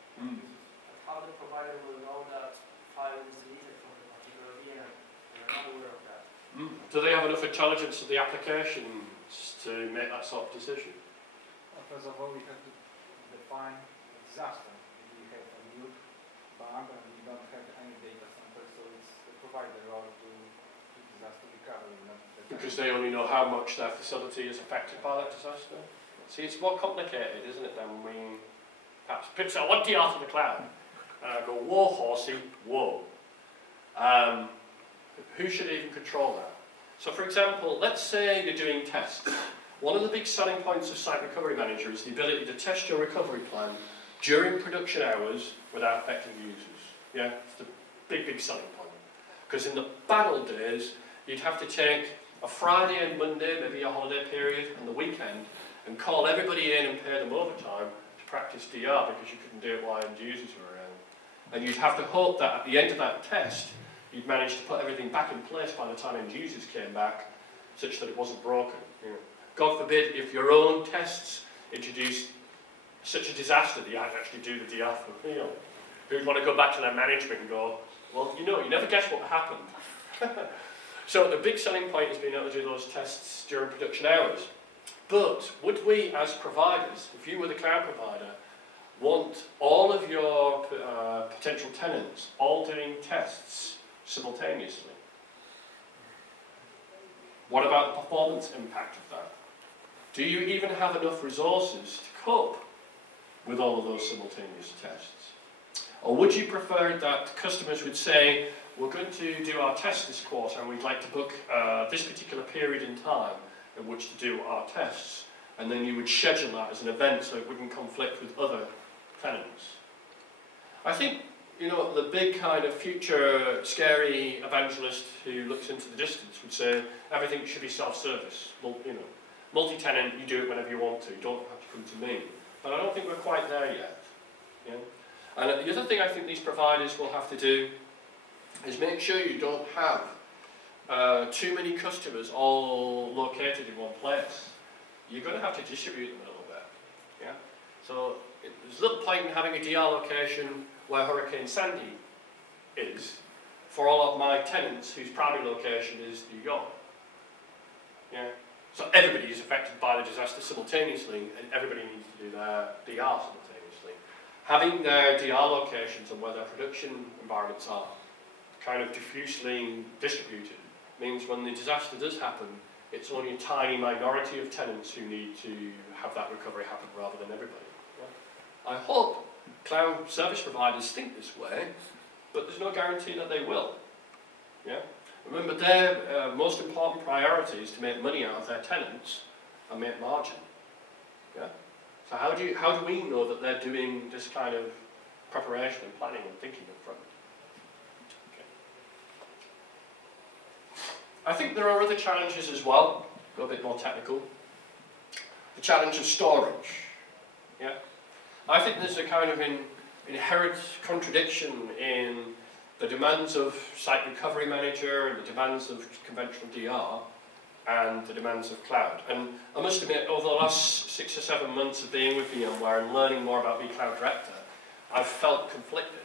How the provider will know that file is deleted from a particular VM? They're not aware of that. Do they have enough intelligence of the applications to make that sort of decision? First of all, we have to define disaster. We have a new bug and we don't have any data center, so it's the provider role to disaster recovery. Because they only know how much their facility is affected by that disaster. See, it's more complicated, isn't it, than we perhaps pitch. I want the art of the cloud. And I go, whoa, horsey, whoa. Who should even control that? So, for example, let's say you're doing tests. One of the big selling points of Site Recovery Manager is the ability to test your recovery plan during production hours without affecting users. Yeah, it's the big selling point. Because in the bad old days, you'd have to take a Friday and Monday, maybe a holiday period, and the weekend, and call everybody in and pay them overtime to practice DR because you couldn't do it while end users were around. And you'd have to hope that at the end of that test, you'd manage to put everything back in place by the time end users came back, such that it wasn't broken. God forbid if your own tests introduce such a disaster that you had to actually do the DR for. Who'd want to go back to their management and go, well, you never guess what happened. So the big selling point is being able to do those tests during production hours. But would we, as providers, if you were the cloud provider, want all of your potential tenants all doing tests simultaneously? What about the performance impact of that? Do you even have enough resources to cope with all of those simultaneous tests? Or would you prefer that customers would say, we're going to do our test this quarter and we'd like to book this particular period in time in which to do our tests, and then you would schedule that as an event so it wouldn't conflict with other tenants? I think you know, the big kind of future scary evangelist who looks into the distance would say everything should be self-service. You know, multi-tenant, you do it whenever you want to. You don't have to come to me. But I don't think we're quite there yet. Yeah? And the other thing I think these providers will have to do is make sure you don't have too many customers all located in one place. You're going to have to distribute them a little bit. Yeah? So there's little point in having a DR location where Hurricane Sandy is for all of my tenants whose primary location is New York. Yeah? So everybody is affected by the disaster simultaneously, and everybody needs to do their DR simultaneously. Having their DR locations and where their production environments are kind of diffusely distributed means when the disaster does happen, it's only a tiny minority of tenants who need to have that recovery happen rather than everybody. Yeah? I hope cloud service providers think this way, but there's no guarantee that they will. Yeah? Remember, their most important priority is to make money out of their tenants and make margin. Yeah? So how do we know that they're doing this kind of preparation and planning and thinking up front? Okay. I think there are other challenges as well, go a bit more technical. The challenge of storage. Yeah? I think there's a kind of inherent contradiction in the demands of Site Recovery Manager and the demands of conventional DR and the demands of cloud. And I must admit, over the last 6 or 7 months of being with VMware and learning more about vCloud Director, I've felt conflicted.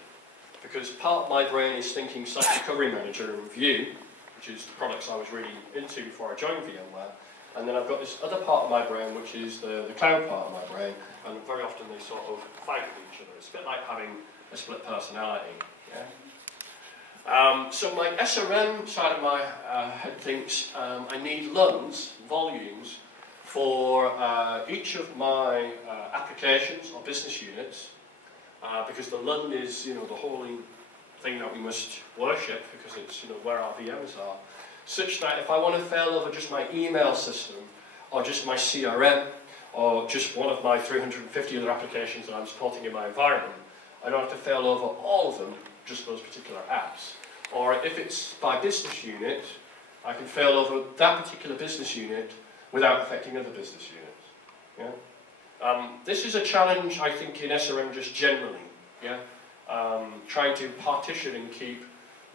Because part of my brain is thinking Site Recovery Manager and View, which is the products I was really into before I joined VMware. And then I've got this other part of my brain, which is the cloud part of my brain, and very often they sort of fight with each other. It's a bit like having a split personality. Yeah? So my SRM side of my head thinks I need LUNs, volumes, for each of my applications or business units, because the LUN is, you know, the holy thing that we must worship, because it's, you know, where our VMs are, such that if I want to fail over just my email system, or just my CRM, or just one of my 350 other applications that I'm supporting in my environment, I don't have to fail over all of them, just those particular apps. Or if it's by business unit, I can fail over that particular business unit without affecting other business units. Yeah? This is a challenge, I think, in SRM just generally. Yeah? Trying to partition and keep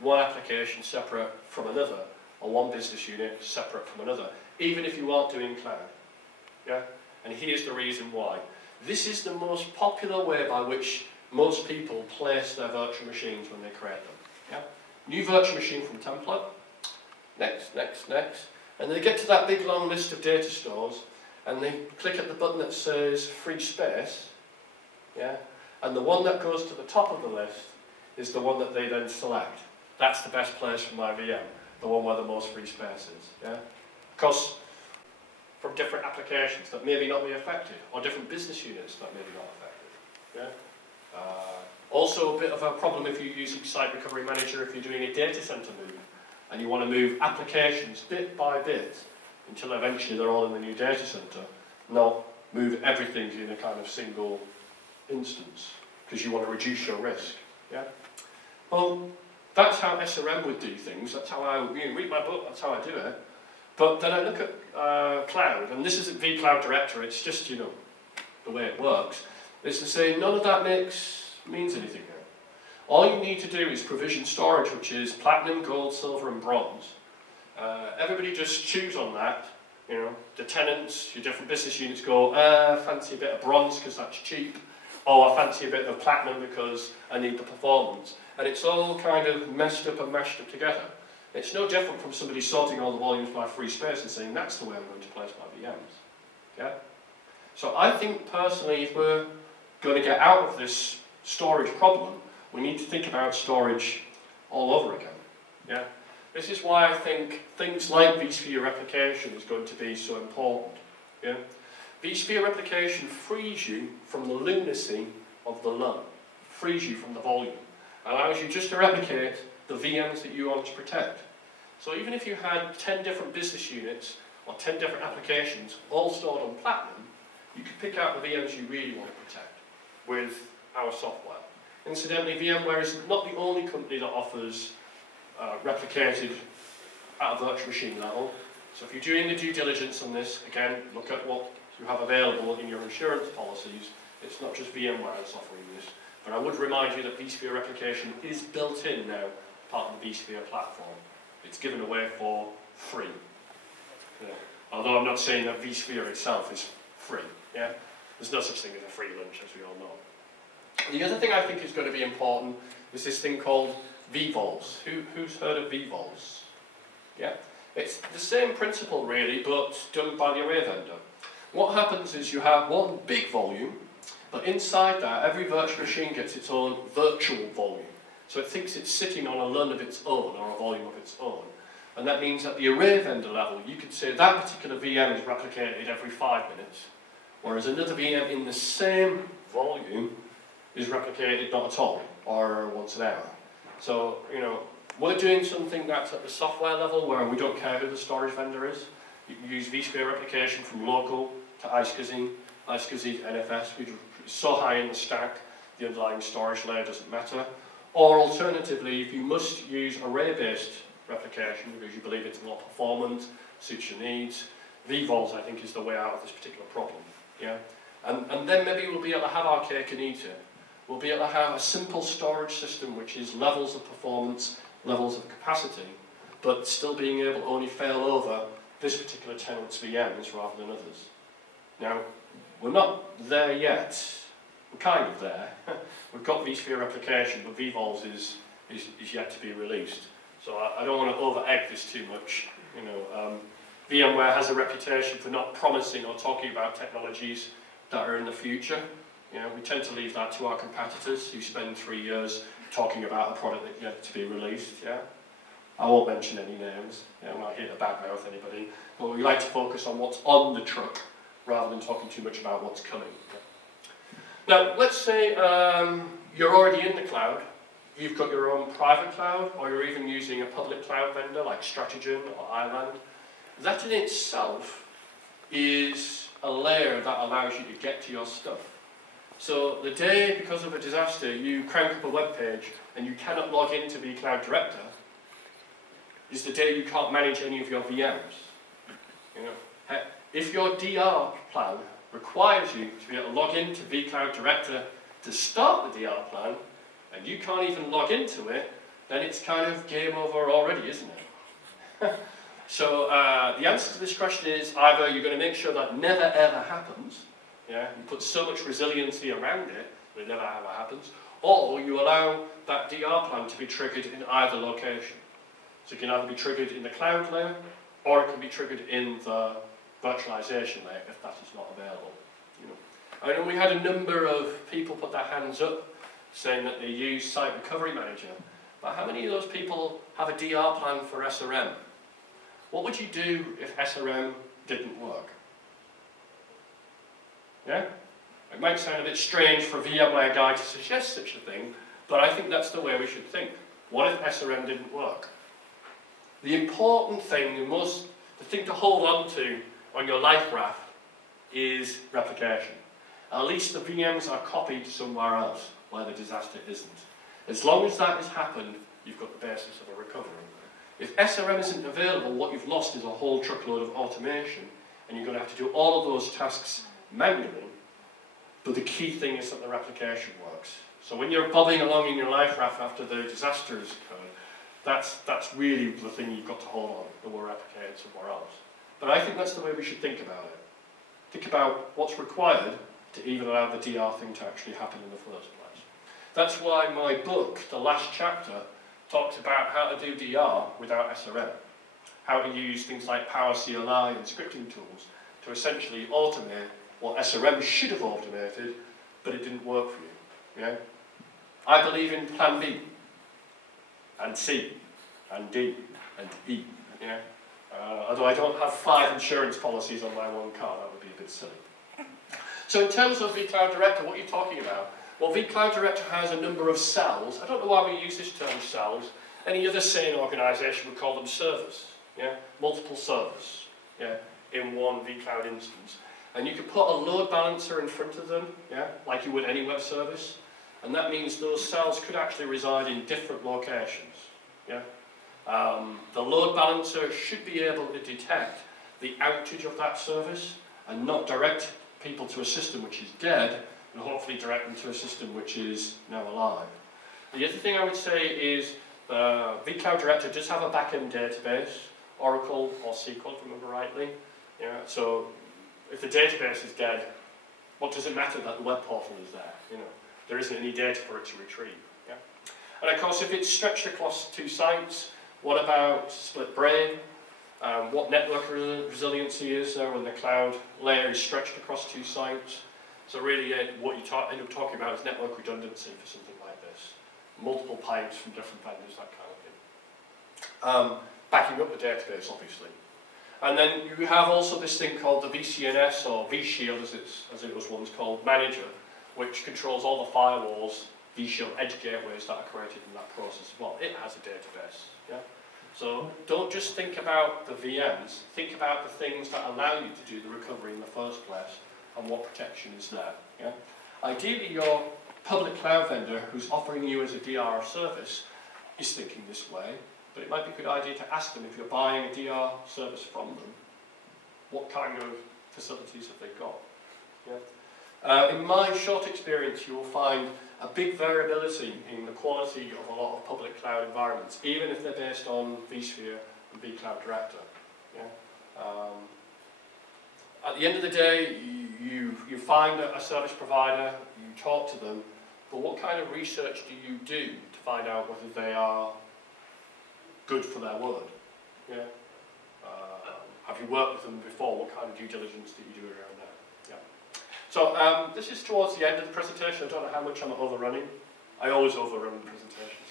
one application separate from another, or one business unit separate from another, even if you aren't doing cloud. Yeah? And here's the reason why. This is the most popular way by which most people place their virtual machines when they create them. Yeah? New virtual machine from template, next, next, next, and they get to that big long list of data stores, and they click at the button that says free space, yeah? And the one that goes to the top of the list is the one that they then select. That's the best place for my VM, the one where the most free space is. Yeah? Because from different applications that maybe not be affected, or different business units that may be not affected. Yeah? Also a bit of a problem if you're using Site Recovery Manager if you're doing a data center move, and you want to move applications bit by bit until eventually they're all in the new data center, not move everything in a kind of single instance, because you want to reduce your risk. Yeah? Well, that's how SRM would do things. That's how I read my book. That's how I do it. But then I look at cloud, and this isn't vCloud Director. It's just, you know, the way it works. Is to say none of that means anything here. All you need to do is provision storage, which is platinum, gold, silver, and bronze. Everybody just choose on that. You know, the tenants, your different business units go, fancy a bit of bronze because that's cheap, or I fancy a bit of platinum because I need the performance. And it's all kind of messed up and mashed up together. It's no different from somebody sorting all the volumes by free space and saying that's the way I'm going to place my VMs. Yeah? So I think personally, if we're going to get out of this storage problem, we need to think about storage all over again. Yeah? This is why I think things like vSphere replication is going to be so important. Yeah? vSphere replication frees you from the lunacy of the LUN, frees you from the volume, allows you just to replicate the VMs that you want to protect. So even if you had 10 different business units or 10 different applications all stored on Platinum, you could pick out the VMs you really want to protect with our software. Incidentally, VMware is not the only company that offers replicated at a virtual machine level. So if you're doing the due diligence on this, again, look at what you have available in your insurance policies. It's not just VMware that's offering this. But I would remind you that vSphere replication is built in now, part of the vSphere platform. It's given away for free. Yeah. Although I'm not saying that vSphere itself is free. Yeah? There's no such thing as a free lunch, as we all know. The other thing I think is going to be important is this thing called vVols. Who's heard of vVols? Yeah? It's the same principle really, but done by the array vendor. What happens is you have one big volume, but inside that, every virtual machine gets its own virtual volume. So it thinks it's sitting on a LUN of its own, or a volume of its own. And that means at the array vendor level, you could say that particular VM is replicated every 5 minutes, whereas another VM in the same volume is replicated not at all, or once an hour. So, you know, we're doing something that's at the software level where we don't care who the storage vendor is. You can use vSphere replication from local to iSCSI, iSCSI, NFS, which is so high in the stack, the underlying storage layer doesn't matter. Or alternatively, if you must use array-based replication because you believe it's more performant, suits your needs, vVols I think is the way out of this particular problem. Yeah? And then maybe we'll be able to have our cake and eat it. We'll be able to have a simple storage system which is levels of performance, levels of capacity, but still being able to only fail over this particular tenant's VMs rather than others. Now, we're not there yet. We're kind of there. We've got vSphere replication, but vVols is yet to be released. So I don't want to over-egg this too much. You know, VMware has a reputation for not promising or talking about technologies that are in the future. You know, we tend to leave that to our competitors who spend 3 years talking about a product that's yet to be released. Yeah, I won't mention any names. Yeah, I'm not here to badmouth anybody, but we like to focus on what's on the truck rather than talking too much about what's coming. Now, let's say you're already in the cloud. You've got your own private cloud, or you're even using a public cloud vendor like Strategen or Island. That in itself is a layer that allows you to get to your stuff. So the day, because of a disaster, you crank up a web page and you cannot log into vCloud Director, is the day you can't manage any of your VMs. You know, if your DR plan requires you to be able to log into vCloud Director to start the DR plan, and you can't even log into it, then it's kind of game over already, isn't it? So the answer to this question is either you're going to make sure that never ever happens, yeah, you put so much resiliency around it that it never ever happens, or you allow that DR plan to be triggered in either location. So it can either be triggered in the cloud layer, or it can be triggered in the virtualization layer if that is not available. You know. I know we had a number of people put their hands up saying that they use Site Recovery Manager, but how many of those people have a DR plan for SRM? What would you do if SRM didn't work? Yeah? It might sound a bit strange for a VMware guy to suggest such a thing, but I think that's the way we should think. What if SRM didn't work? The important thing, the thing to hold on to on your life raft is replication. At least the VMs are copied somewhere else where the disaster isn't. As long as that has happened, you've got the basis of a recovery. If SRM isn't available, what you've lost is a whole truckload of automation, and you're going to have to do all of those tasks manually, but the key thing is that the replication works. So when you're bobbing along in your life raft after the disaster has occurred, that's really the thing you've got to hold on, that we're replicated somewhere else. But I think that's the way we should think about it. Think about what's required to even allow the DR thing to actually happen in the first place. That's why my book, the last chapter, talks about how to do DR without SRM. How to use things like Power CLI and scripting tools to essentially automate what SRM should have automated, but it didn't work for you. Yeah? I believe in Plan B, and C, and D, and E. Yeah? Although I don't have 5 insurance policies on my one car, that would be a bit silly. So in terms of vCloud Director, what are you talking about? Well, vCloud Director has a number of cells. I don't know why we use this term cells. Any other sane organisation would call them servers. Yeah? Multiple servers, yeah, in one vCloud instance. And you could put a load balancer in front of them, yeah, like you would any web service. And that means those cells could actually reside in different locations. Yeah? The load balancer should be able to detect the outage of that service and not direct people to a system which is dead, and hopefully direct them to a system which is now alive. The other thing I would say is vCloud Director does have a backend database, Oracle or SQL, if I remember rightly. Yeah, so if the database is dead, what does it matter that the web portal is there? You know, there isn't any data for it to retrieve. Yeah? And of course, if it's stretched across 2 sites, what about split brain? What network resiliency is there when the cloud layer is stretched across 2 sites? So really, what you end up talking about is network redundancy for something like this. Multiple pipes from different vendors, that kind of thing. Backing up the database, obviously. And then you have also this thing called the VCNS, or vShield as it was once called, manager, which controls all the firewalls, vShield edge gateways that are created in that process as well. It has a database. Yeah? So don't just think about the VMs, think about the things that allow you to do the recovery in the first place and what protection is there. Yeah? Ideally, your public cloud vendor who's offering you as a DR service is thinking this way, but it might be a good idea to ask them, if you're buying a DR service from them, what kind of facilities have they got? Yeah? In my short experience, you will find a big variability in the quality of a lot of public cloud environments, even if they're based on vSphere and vCloud Director. Yeah? At the end of the day, you find a service provider, you talk to them, but what kind of research do you do to find out whether they are good for their word? Yeah? Have you worked with them before? What kind of due diligence do you do around that? Yeah. So this is towards the end of the presentation. I don't know how much I'm overrunning. I always overrun presentations.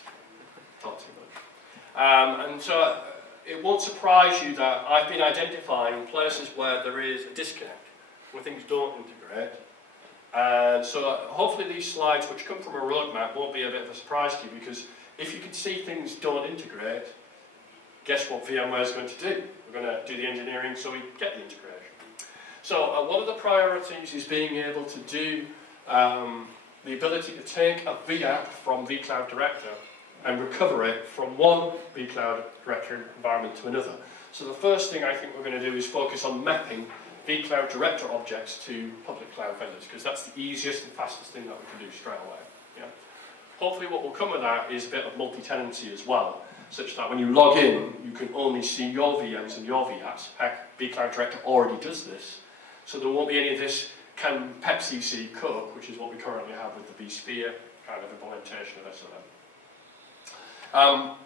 Talk too much. And so it won't surprise you that I've been identifying places where there is a disconnect, where things don't integrate. So hopefully these slides, which come from a roadmap, won't be a bit of a surprise to you, because if you can see things don't integrate, guess what VMware is going to do? We're going to do the engineering so we get the integration. So one of the priorities is being able to do the ability to take a vApp from vCloud Director and recover it from one vCloud Director environment to another. So the first thing I think we're going to do is focus on mapping vCloud Director objects to public cloud vendors, because that's the easiest and fastest thing that we can do straight away. Yeah? Hopefully what will come with that is a bit of multi-tenancy as well, such that when you log in, you can only see your VMs and your vApps. Heck, vCloud Director already does this, so there won't be any of this can Pepsi see Coke, which is what we currently have with the vSphere kind of implementation of SRM.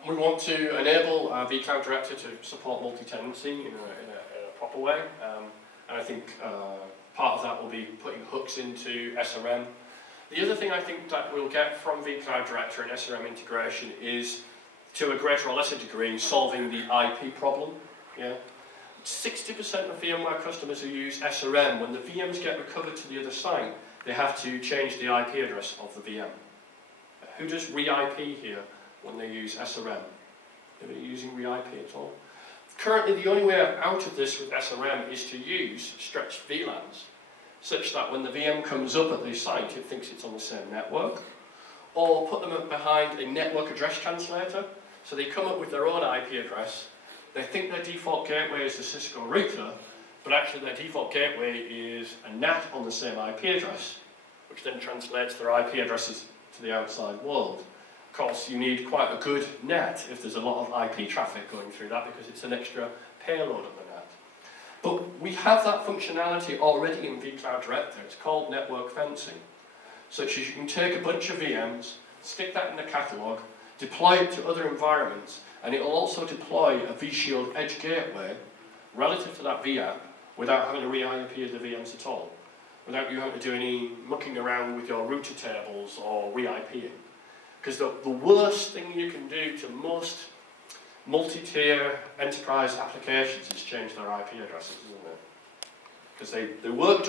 We want to enable vCloud Director to support multi-tenancy in a proper way, and I think part of that will be putting hooks into SRM. The other thing I think that we'll get from vCloud Director and SRM integration is, to a greater or lesser degree, solving the IP problem. Yeah? 60% of VMware customers who use SRM, when the VMs get recovered to the other site, they have to change the IP address of the VM. Who does re-IP here when they use SRM? Are you using re-IP at all? Currently, the only way out of this with SRM is to use stretched VLANs, such that when the VM comes up at the site, it thinks it's on the same network, or put them behind a network address translator, so they come up with their own IP address. They think their default gateway is the Cisco router, but actually their default gateway is a NAT on the same IP address, which then translates their IP addresses to the outside world. Of course, you need quite a good NAT if there's a lot of IP traffic going through that, because it's an extra payload of the NAT. But we have that functionality already in vCloud Director. It's called network fencing. Such as you can take a bunch of VMs, stick that in the catalogue, deploy it to other environments, and it will also deploy a vShield edge gateway relative to that vApp without having to re-IP the VMs at all, without you having to do any mucking around with your router tables or re-IPing. Because the worst thing you can do to most multi-tier enterprise applications is change their IP addresses, isn't it? Because they worked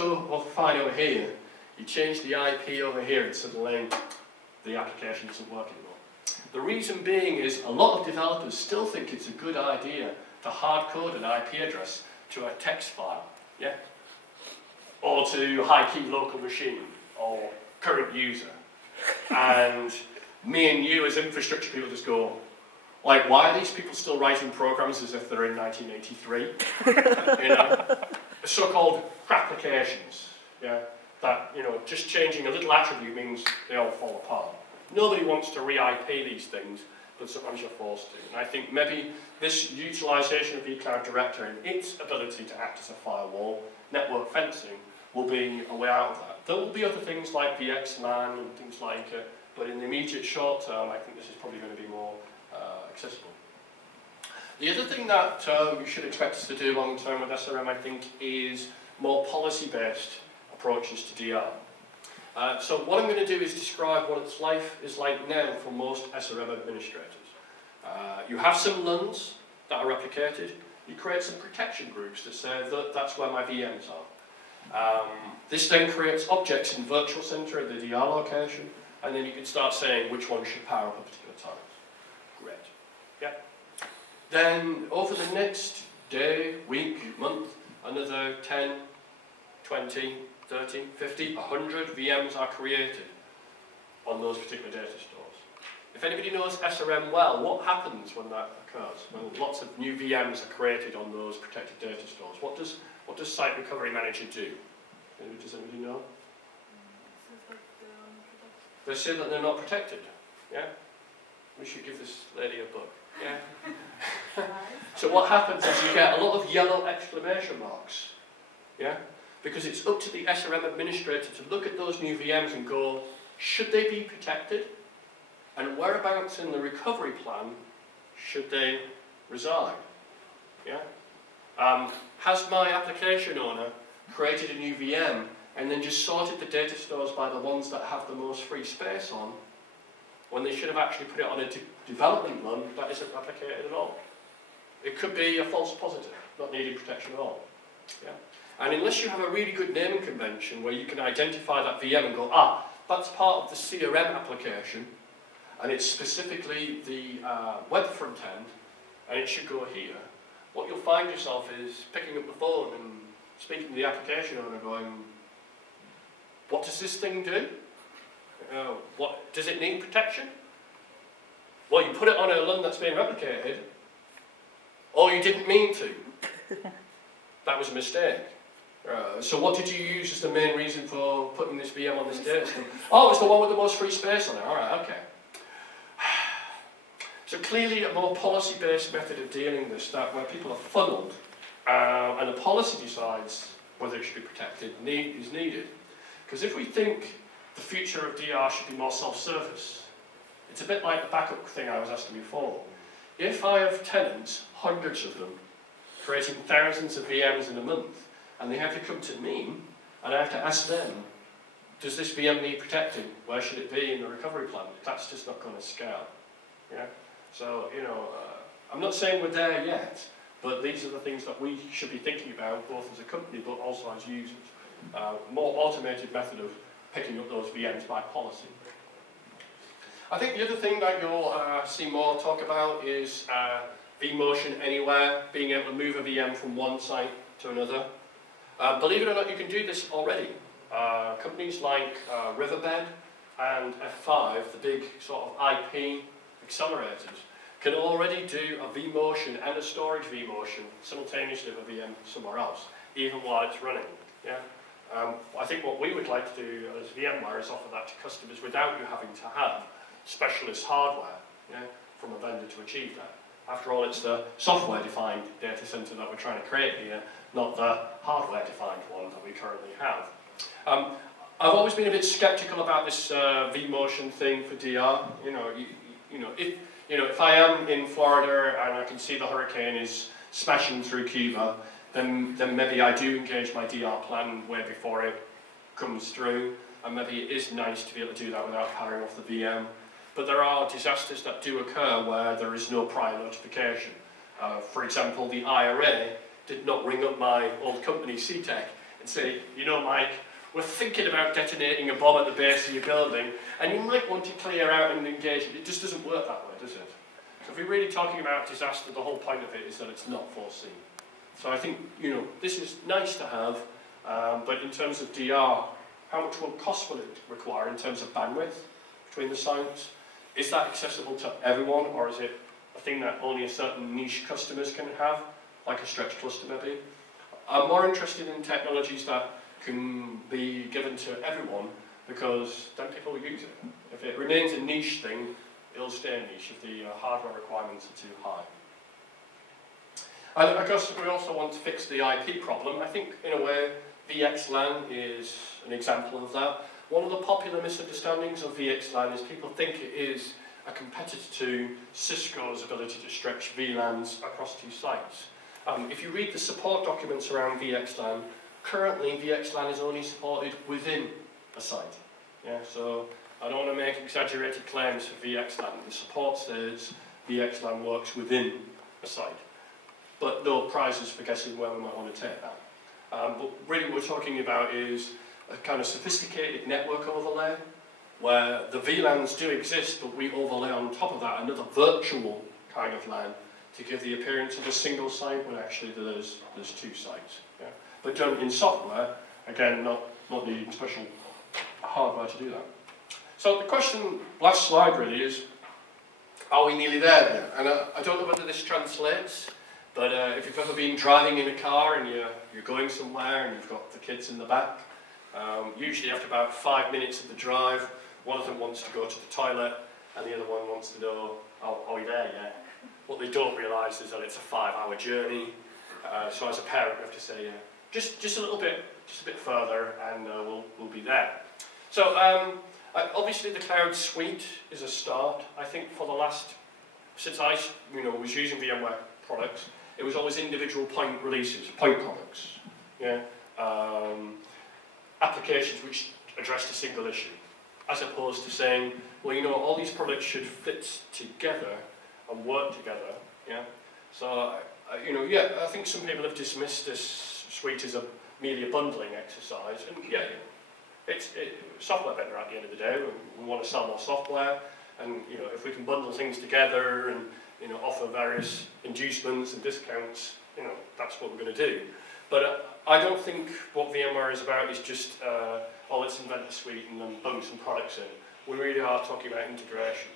fine over here, you change the IP over here and suddenly the application doesn't work anymore. The reason being is a lot of developers still think it's a good idea to hard-code an IP address to a text file, yeah? Or to high-key local machine, or current user. And me and you as infrastructure people just go, like, why are these people still writing programs as if they're in 1983? You know, so-called applications, yeah, that, you know, just changing a little attribute means they all fall apart. Nobody wants to re-IP these things, but sometimes you're forced to. And I think maybe this utilisation of vCloud Director and its ability to act as a firewall, network fencing, will be a way out of that. There will be other things like VXLAN and things like it, but in the immediate short term, I think this is probably going to be more accessible. The other thing that you should expect us to do long term with SRM, I think, is more policy-based approaches to DR. So what I'm going to do is describe what its life is like now for most SRM administrators. You have some LUNs that are replicated. You create some protection groups that say that that's where my VMs are. This then creates objects in Virtual Center at the DR location, and then you can start saying which one should power up at particular times. Great. Yeah. Then over the next day, week, month, another 10, 20, 30, 50, 100 VMs are created on those particular data stores. If anybody knows SRM well, what happens when that occurs? When lots of new VMs are created on those protected data stores, what does Site Recovery Manager do? Does anybody know? They say that they're not protected. Yeah? We should give this lady a book. Yeah? So what happens is you get a lot of yellow exclamation marks. Yeah? Because it's up to the SRM administrator to look at those new VMs and go, should they be protected? And whereabouts in the recovery plan should they reside? Yeah? Has my application owner created a new VM and then just sorted the data stores by the ones that have the most free space on, when they should have actually put it on a development run that isn't replicated at all? It could be a false positive, not needing protection at all. Yeah? And unless you have a really good naming convention where you can identify that VM and go, ah, that's part of the CRM application, and it's specifically the web front end, and it should go here, what you'll find yourself is picking up the phone and speaking to the application owner going, what does this thing do? What does it need protection? Well, you put it on a LUN that's being replicated, or you didn't mean to. That was a mistake. So what did you use as the main reason for putting this VM on this data store? Oh, it's the one with the most free space on it. All right, okay. So clearly a more policy-based method of dealing with this, that where people are funneled and the policy decides whether it should be protected, is needed. Because if we think the future of DR should be more self-service, it's a bit like the backup thing I was asking before. If I have tenants, hundreds of them, creating thousands of VMs in a month, and they have to come to me, and I have to ask them, does this VM need protecting? Where should it be in the recovery plan? That's just not going to scale. Yeah? So, you know, I'm not saying we're there yet, but these are the things that we should be thinking about, both as a company, but also as users. More automated method of picking up those VMs by policy. I think the other thing that you'll see more talk about is vMotion anywhere, being able to move a VM from one site to another. Believe it or not, you can do this already. Companies like Riverbed and F5, the big sort of IP accelerators, can already do a vMotion and a storage vMotion simultaneously with a VM somewhere else, even while it's running. Yeah? I think what we would like to do as VMware is offer that to customers without you having to have specialist hardware, yeah, from a vendor to achieve that. After all, it's the software-defined data center that we're trying to create here, not the hardware-defined one that we currently have. I've always been a bit skeptical about this vMotion thing for DR. If I am in Florida and I can see the hurricane is smashing through Cuba, then maybe I do engage my DR plan way before it comes through, and maybe it is nice to be able to do that without powering off the VM. But there are disasters that do occur where there is no prior notification. For example, the IRA did not ring up my old company, CTEC, and say, you know, Mike, we're thinking about detonating a bomb at the base of your building, and you might want to clear out and engage. It just doesn't work that way, does it? So if we're really talking about disaster, the whole point of it is that it's not foreseen. So I think, this is nice to have, but in terms of DR, how much cost will it require in terms of bandwidth? between the sites. Is that accessible to everyone, or is it a thing that only a certain niche customers can have, like a stretch cluster maybe? I'm more interested in technologies that can be given to everyone, because then people will use it. If it remains a niche thing, it'll stay niche if the hardware requirements are too high. And of course, we also want to fix the IP problem. I think, in a way, VXLAN is an example of that. One of the popular misunderstandings of VXLAN is people think it is a competitor to Cisco's ability to stretch VLANs across two sites. If you read the support documents around VXLAN, currently VXLAN is only supported within a site. Yeah, so I don't want to make exaggerated claims for VXLAN. The support says VXLAN works within a site, but no prizes for guessing where we might want to take that. But really what we're talking about is a kind of sophisticated network overlay, where the VLANs do exist, but we overlay on top of that another virtual kind of LAN to give the appearance of a single site when actually there's two sites. Yeah? But done in software, again, not needing special hardware to do that. So the question, last slide really, is, are we nearly there now? And I don't know whether this translates, but if you've ever been driving in a car and you're going somewhere and you've got the kids in the back, usually after about 5 minutes of the drive, one of them wants to go to the toilet and the other one wants to know, are we there yet? What they don't realise is that it's a 5-hour journey. So as a parent, we have to say, just a little bit, just a bit further, and we'll be there. So obviously the cloud suite is a start. I think for the last, since I was using VMware products, it was always individual point releases, point products. Yeah, applications which addressed a single issue, as opposed to saying, well, all these products should fit together and work together. Yeah. So I think some people have dismissed this suite as merely a bundling exercise, and yeah, it's software vendor at the end of the day. We want to sell more software, and if we can bundle things together and offer various inducements and discounts, that's what we're going to do. But I don't think what VMware is about is just let's invent a suite and then bung some products in. We really are talking about integration.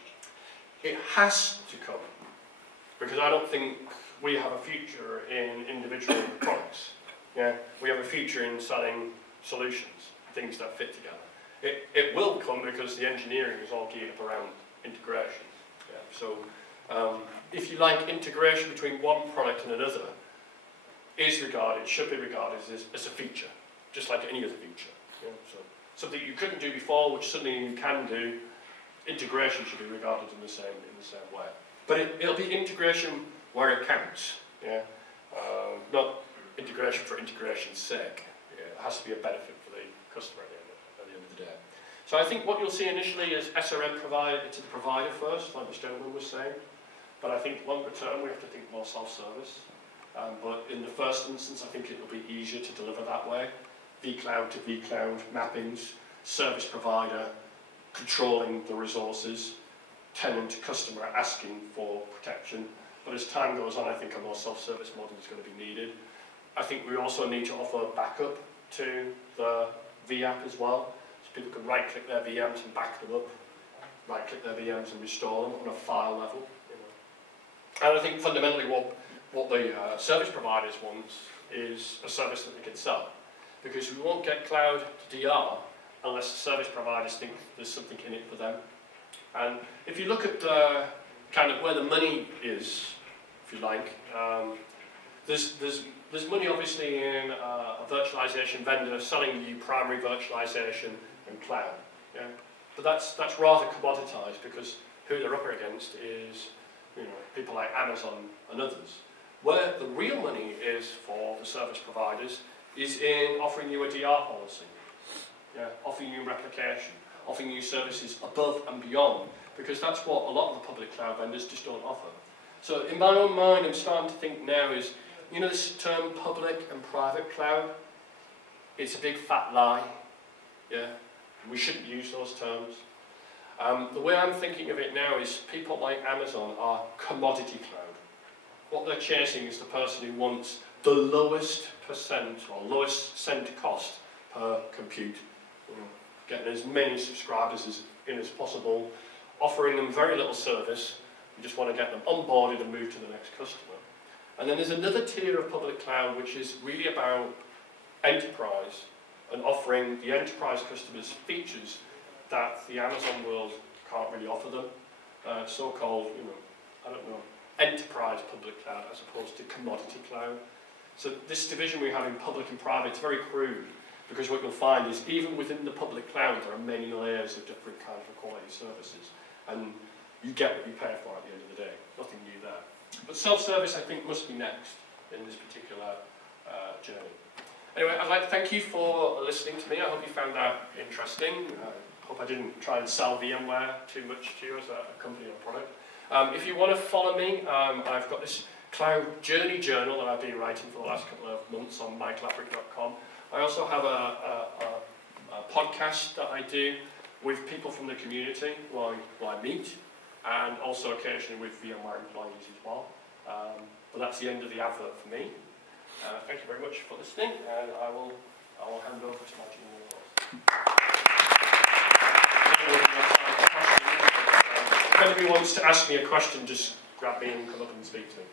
It has to come, because I don't think we have a future in individual products. Yeah, we have a future in selling solutions, things that fit together. It will come because the engineering is all geared up around integration. Yeah, so if you like, integration between one product and another should be regarded as a feature, just like any other feature. Yeah, so something you couldn't do before, which suddenly you can do, integration should be regarded in the same way. But it'll be integration where it counts. Yeah, not integration for integration's sake. Yeah, it has to be a benefit for the customer at the end of the day. So I think what you'll see initially is SRM provided to the provider first, like this gentleman was saying. But I think longer term we have to think more self-service. But in the first instance, I think it will be easier to deliver that way. vCloud to vCloud mappings, service provider controlling the resources, tenant to customer asking for protection. But as time goes on, I think a more self-service model is going to be needed. I think we also need to offer backup to the vApp as well. So people can right-click their VMs and back them up, right-click their VMs and restore them on a file level. And I think fundamentally what the service providers want is a service that they can sell. Because we won't get cloud to DR unless the service providers think there's something in it for them. And if you look at kind of where the money is, if you like, there's money obviously in a virtualization vendor selling you primary virtualization and cloud. Yeah? But that's rather commoditized, because who they're up against is people like Amazon and others. Where the real money is for the service providers is in offering you a DR policy, offering you replication, offering you services above and beyond, because that's what a lot of the public cloud vendors just don't offer. So in my own mind, I'm starting to think now is, this term public and private cloud, it's a big fat lie. Yeah, we shouldn't use those terms. The way I'm thinking of it now is people like Amazon are commodity cloud. What they're chasing is the person who wants the lowest percent or lowest cent cost per compute. getting as many subscribers as possible, offering them very little service. You just want to get them onboarded and move to the next customer. And then there's another tier of public cloud which is really about enterprise and offering the enterprise customers features that the Amazon world can't really offer them. So-called, I don't know, enterprise public cloud as opposed to commodity cloud. So this division we have in public and private is very crude, because what you'll find is even within the public cloud there are many layers of different kinds of quality services, and you get what you pay for at the end of the day. Nothing new there. But self-service, I think, must be next in this particular journey. Anyway, I'd like to thank you for listening to me. I hope you found that interesting. I hope I didn't try and sell VMware too much to you as a company or product. If you want to follow me, I've got this Cloud Journey Journal that I've been writing for the last couple of months on Laverik.com. I also have a podcast that I do with people from the community who I meet, and also occasionally with VMware employees as well. But that's the end of the advert for me. Thank you very much for listening, and I will hand over to my junior. If anybody wants to ask me a question, just grab me and come up and speak to me.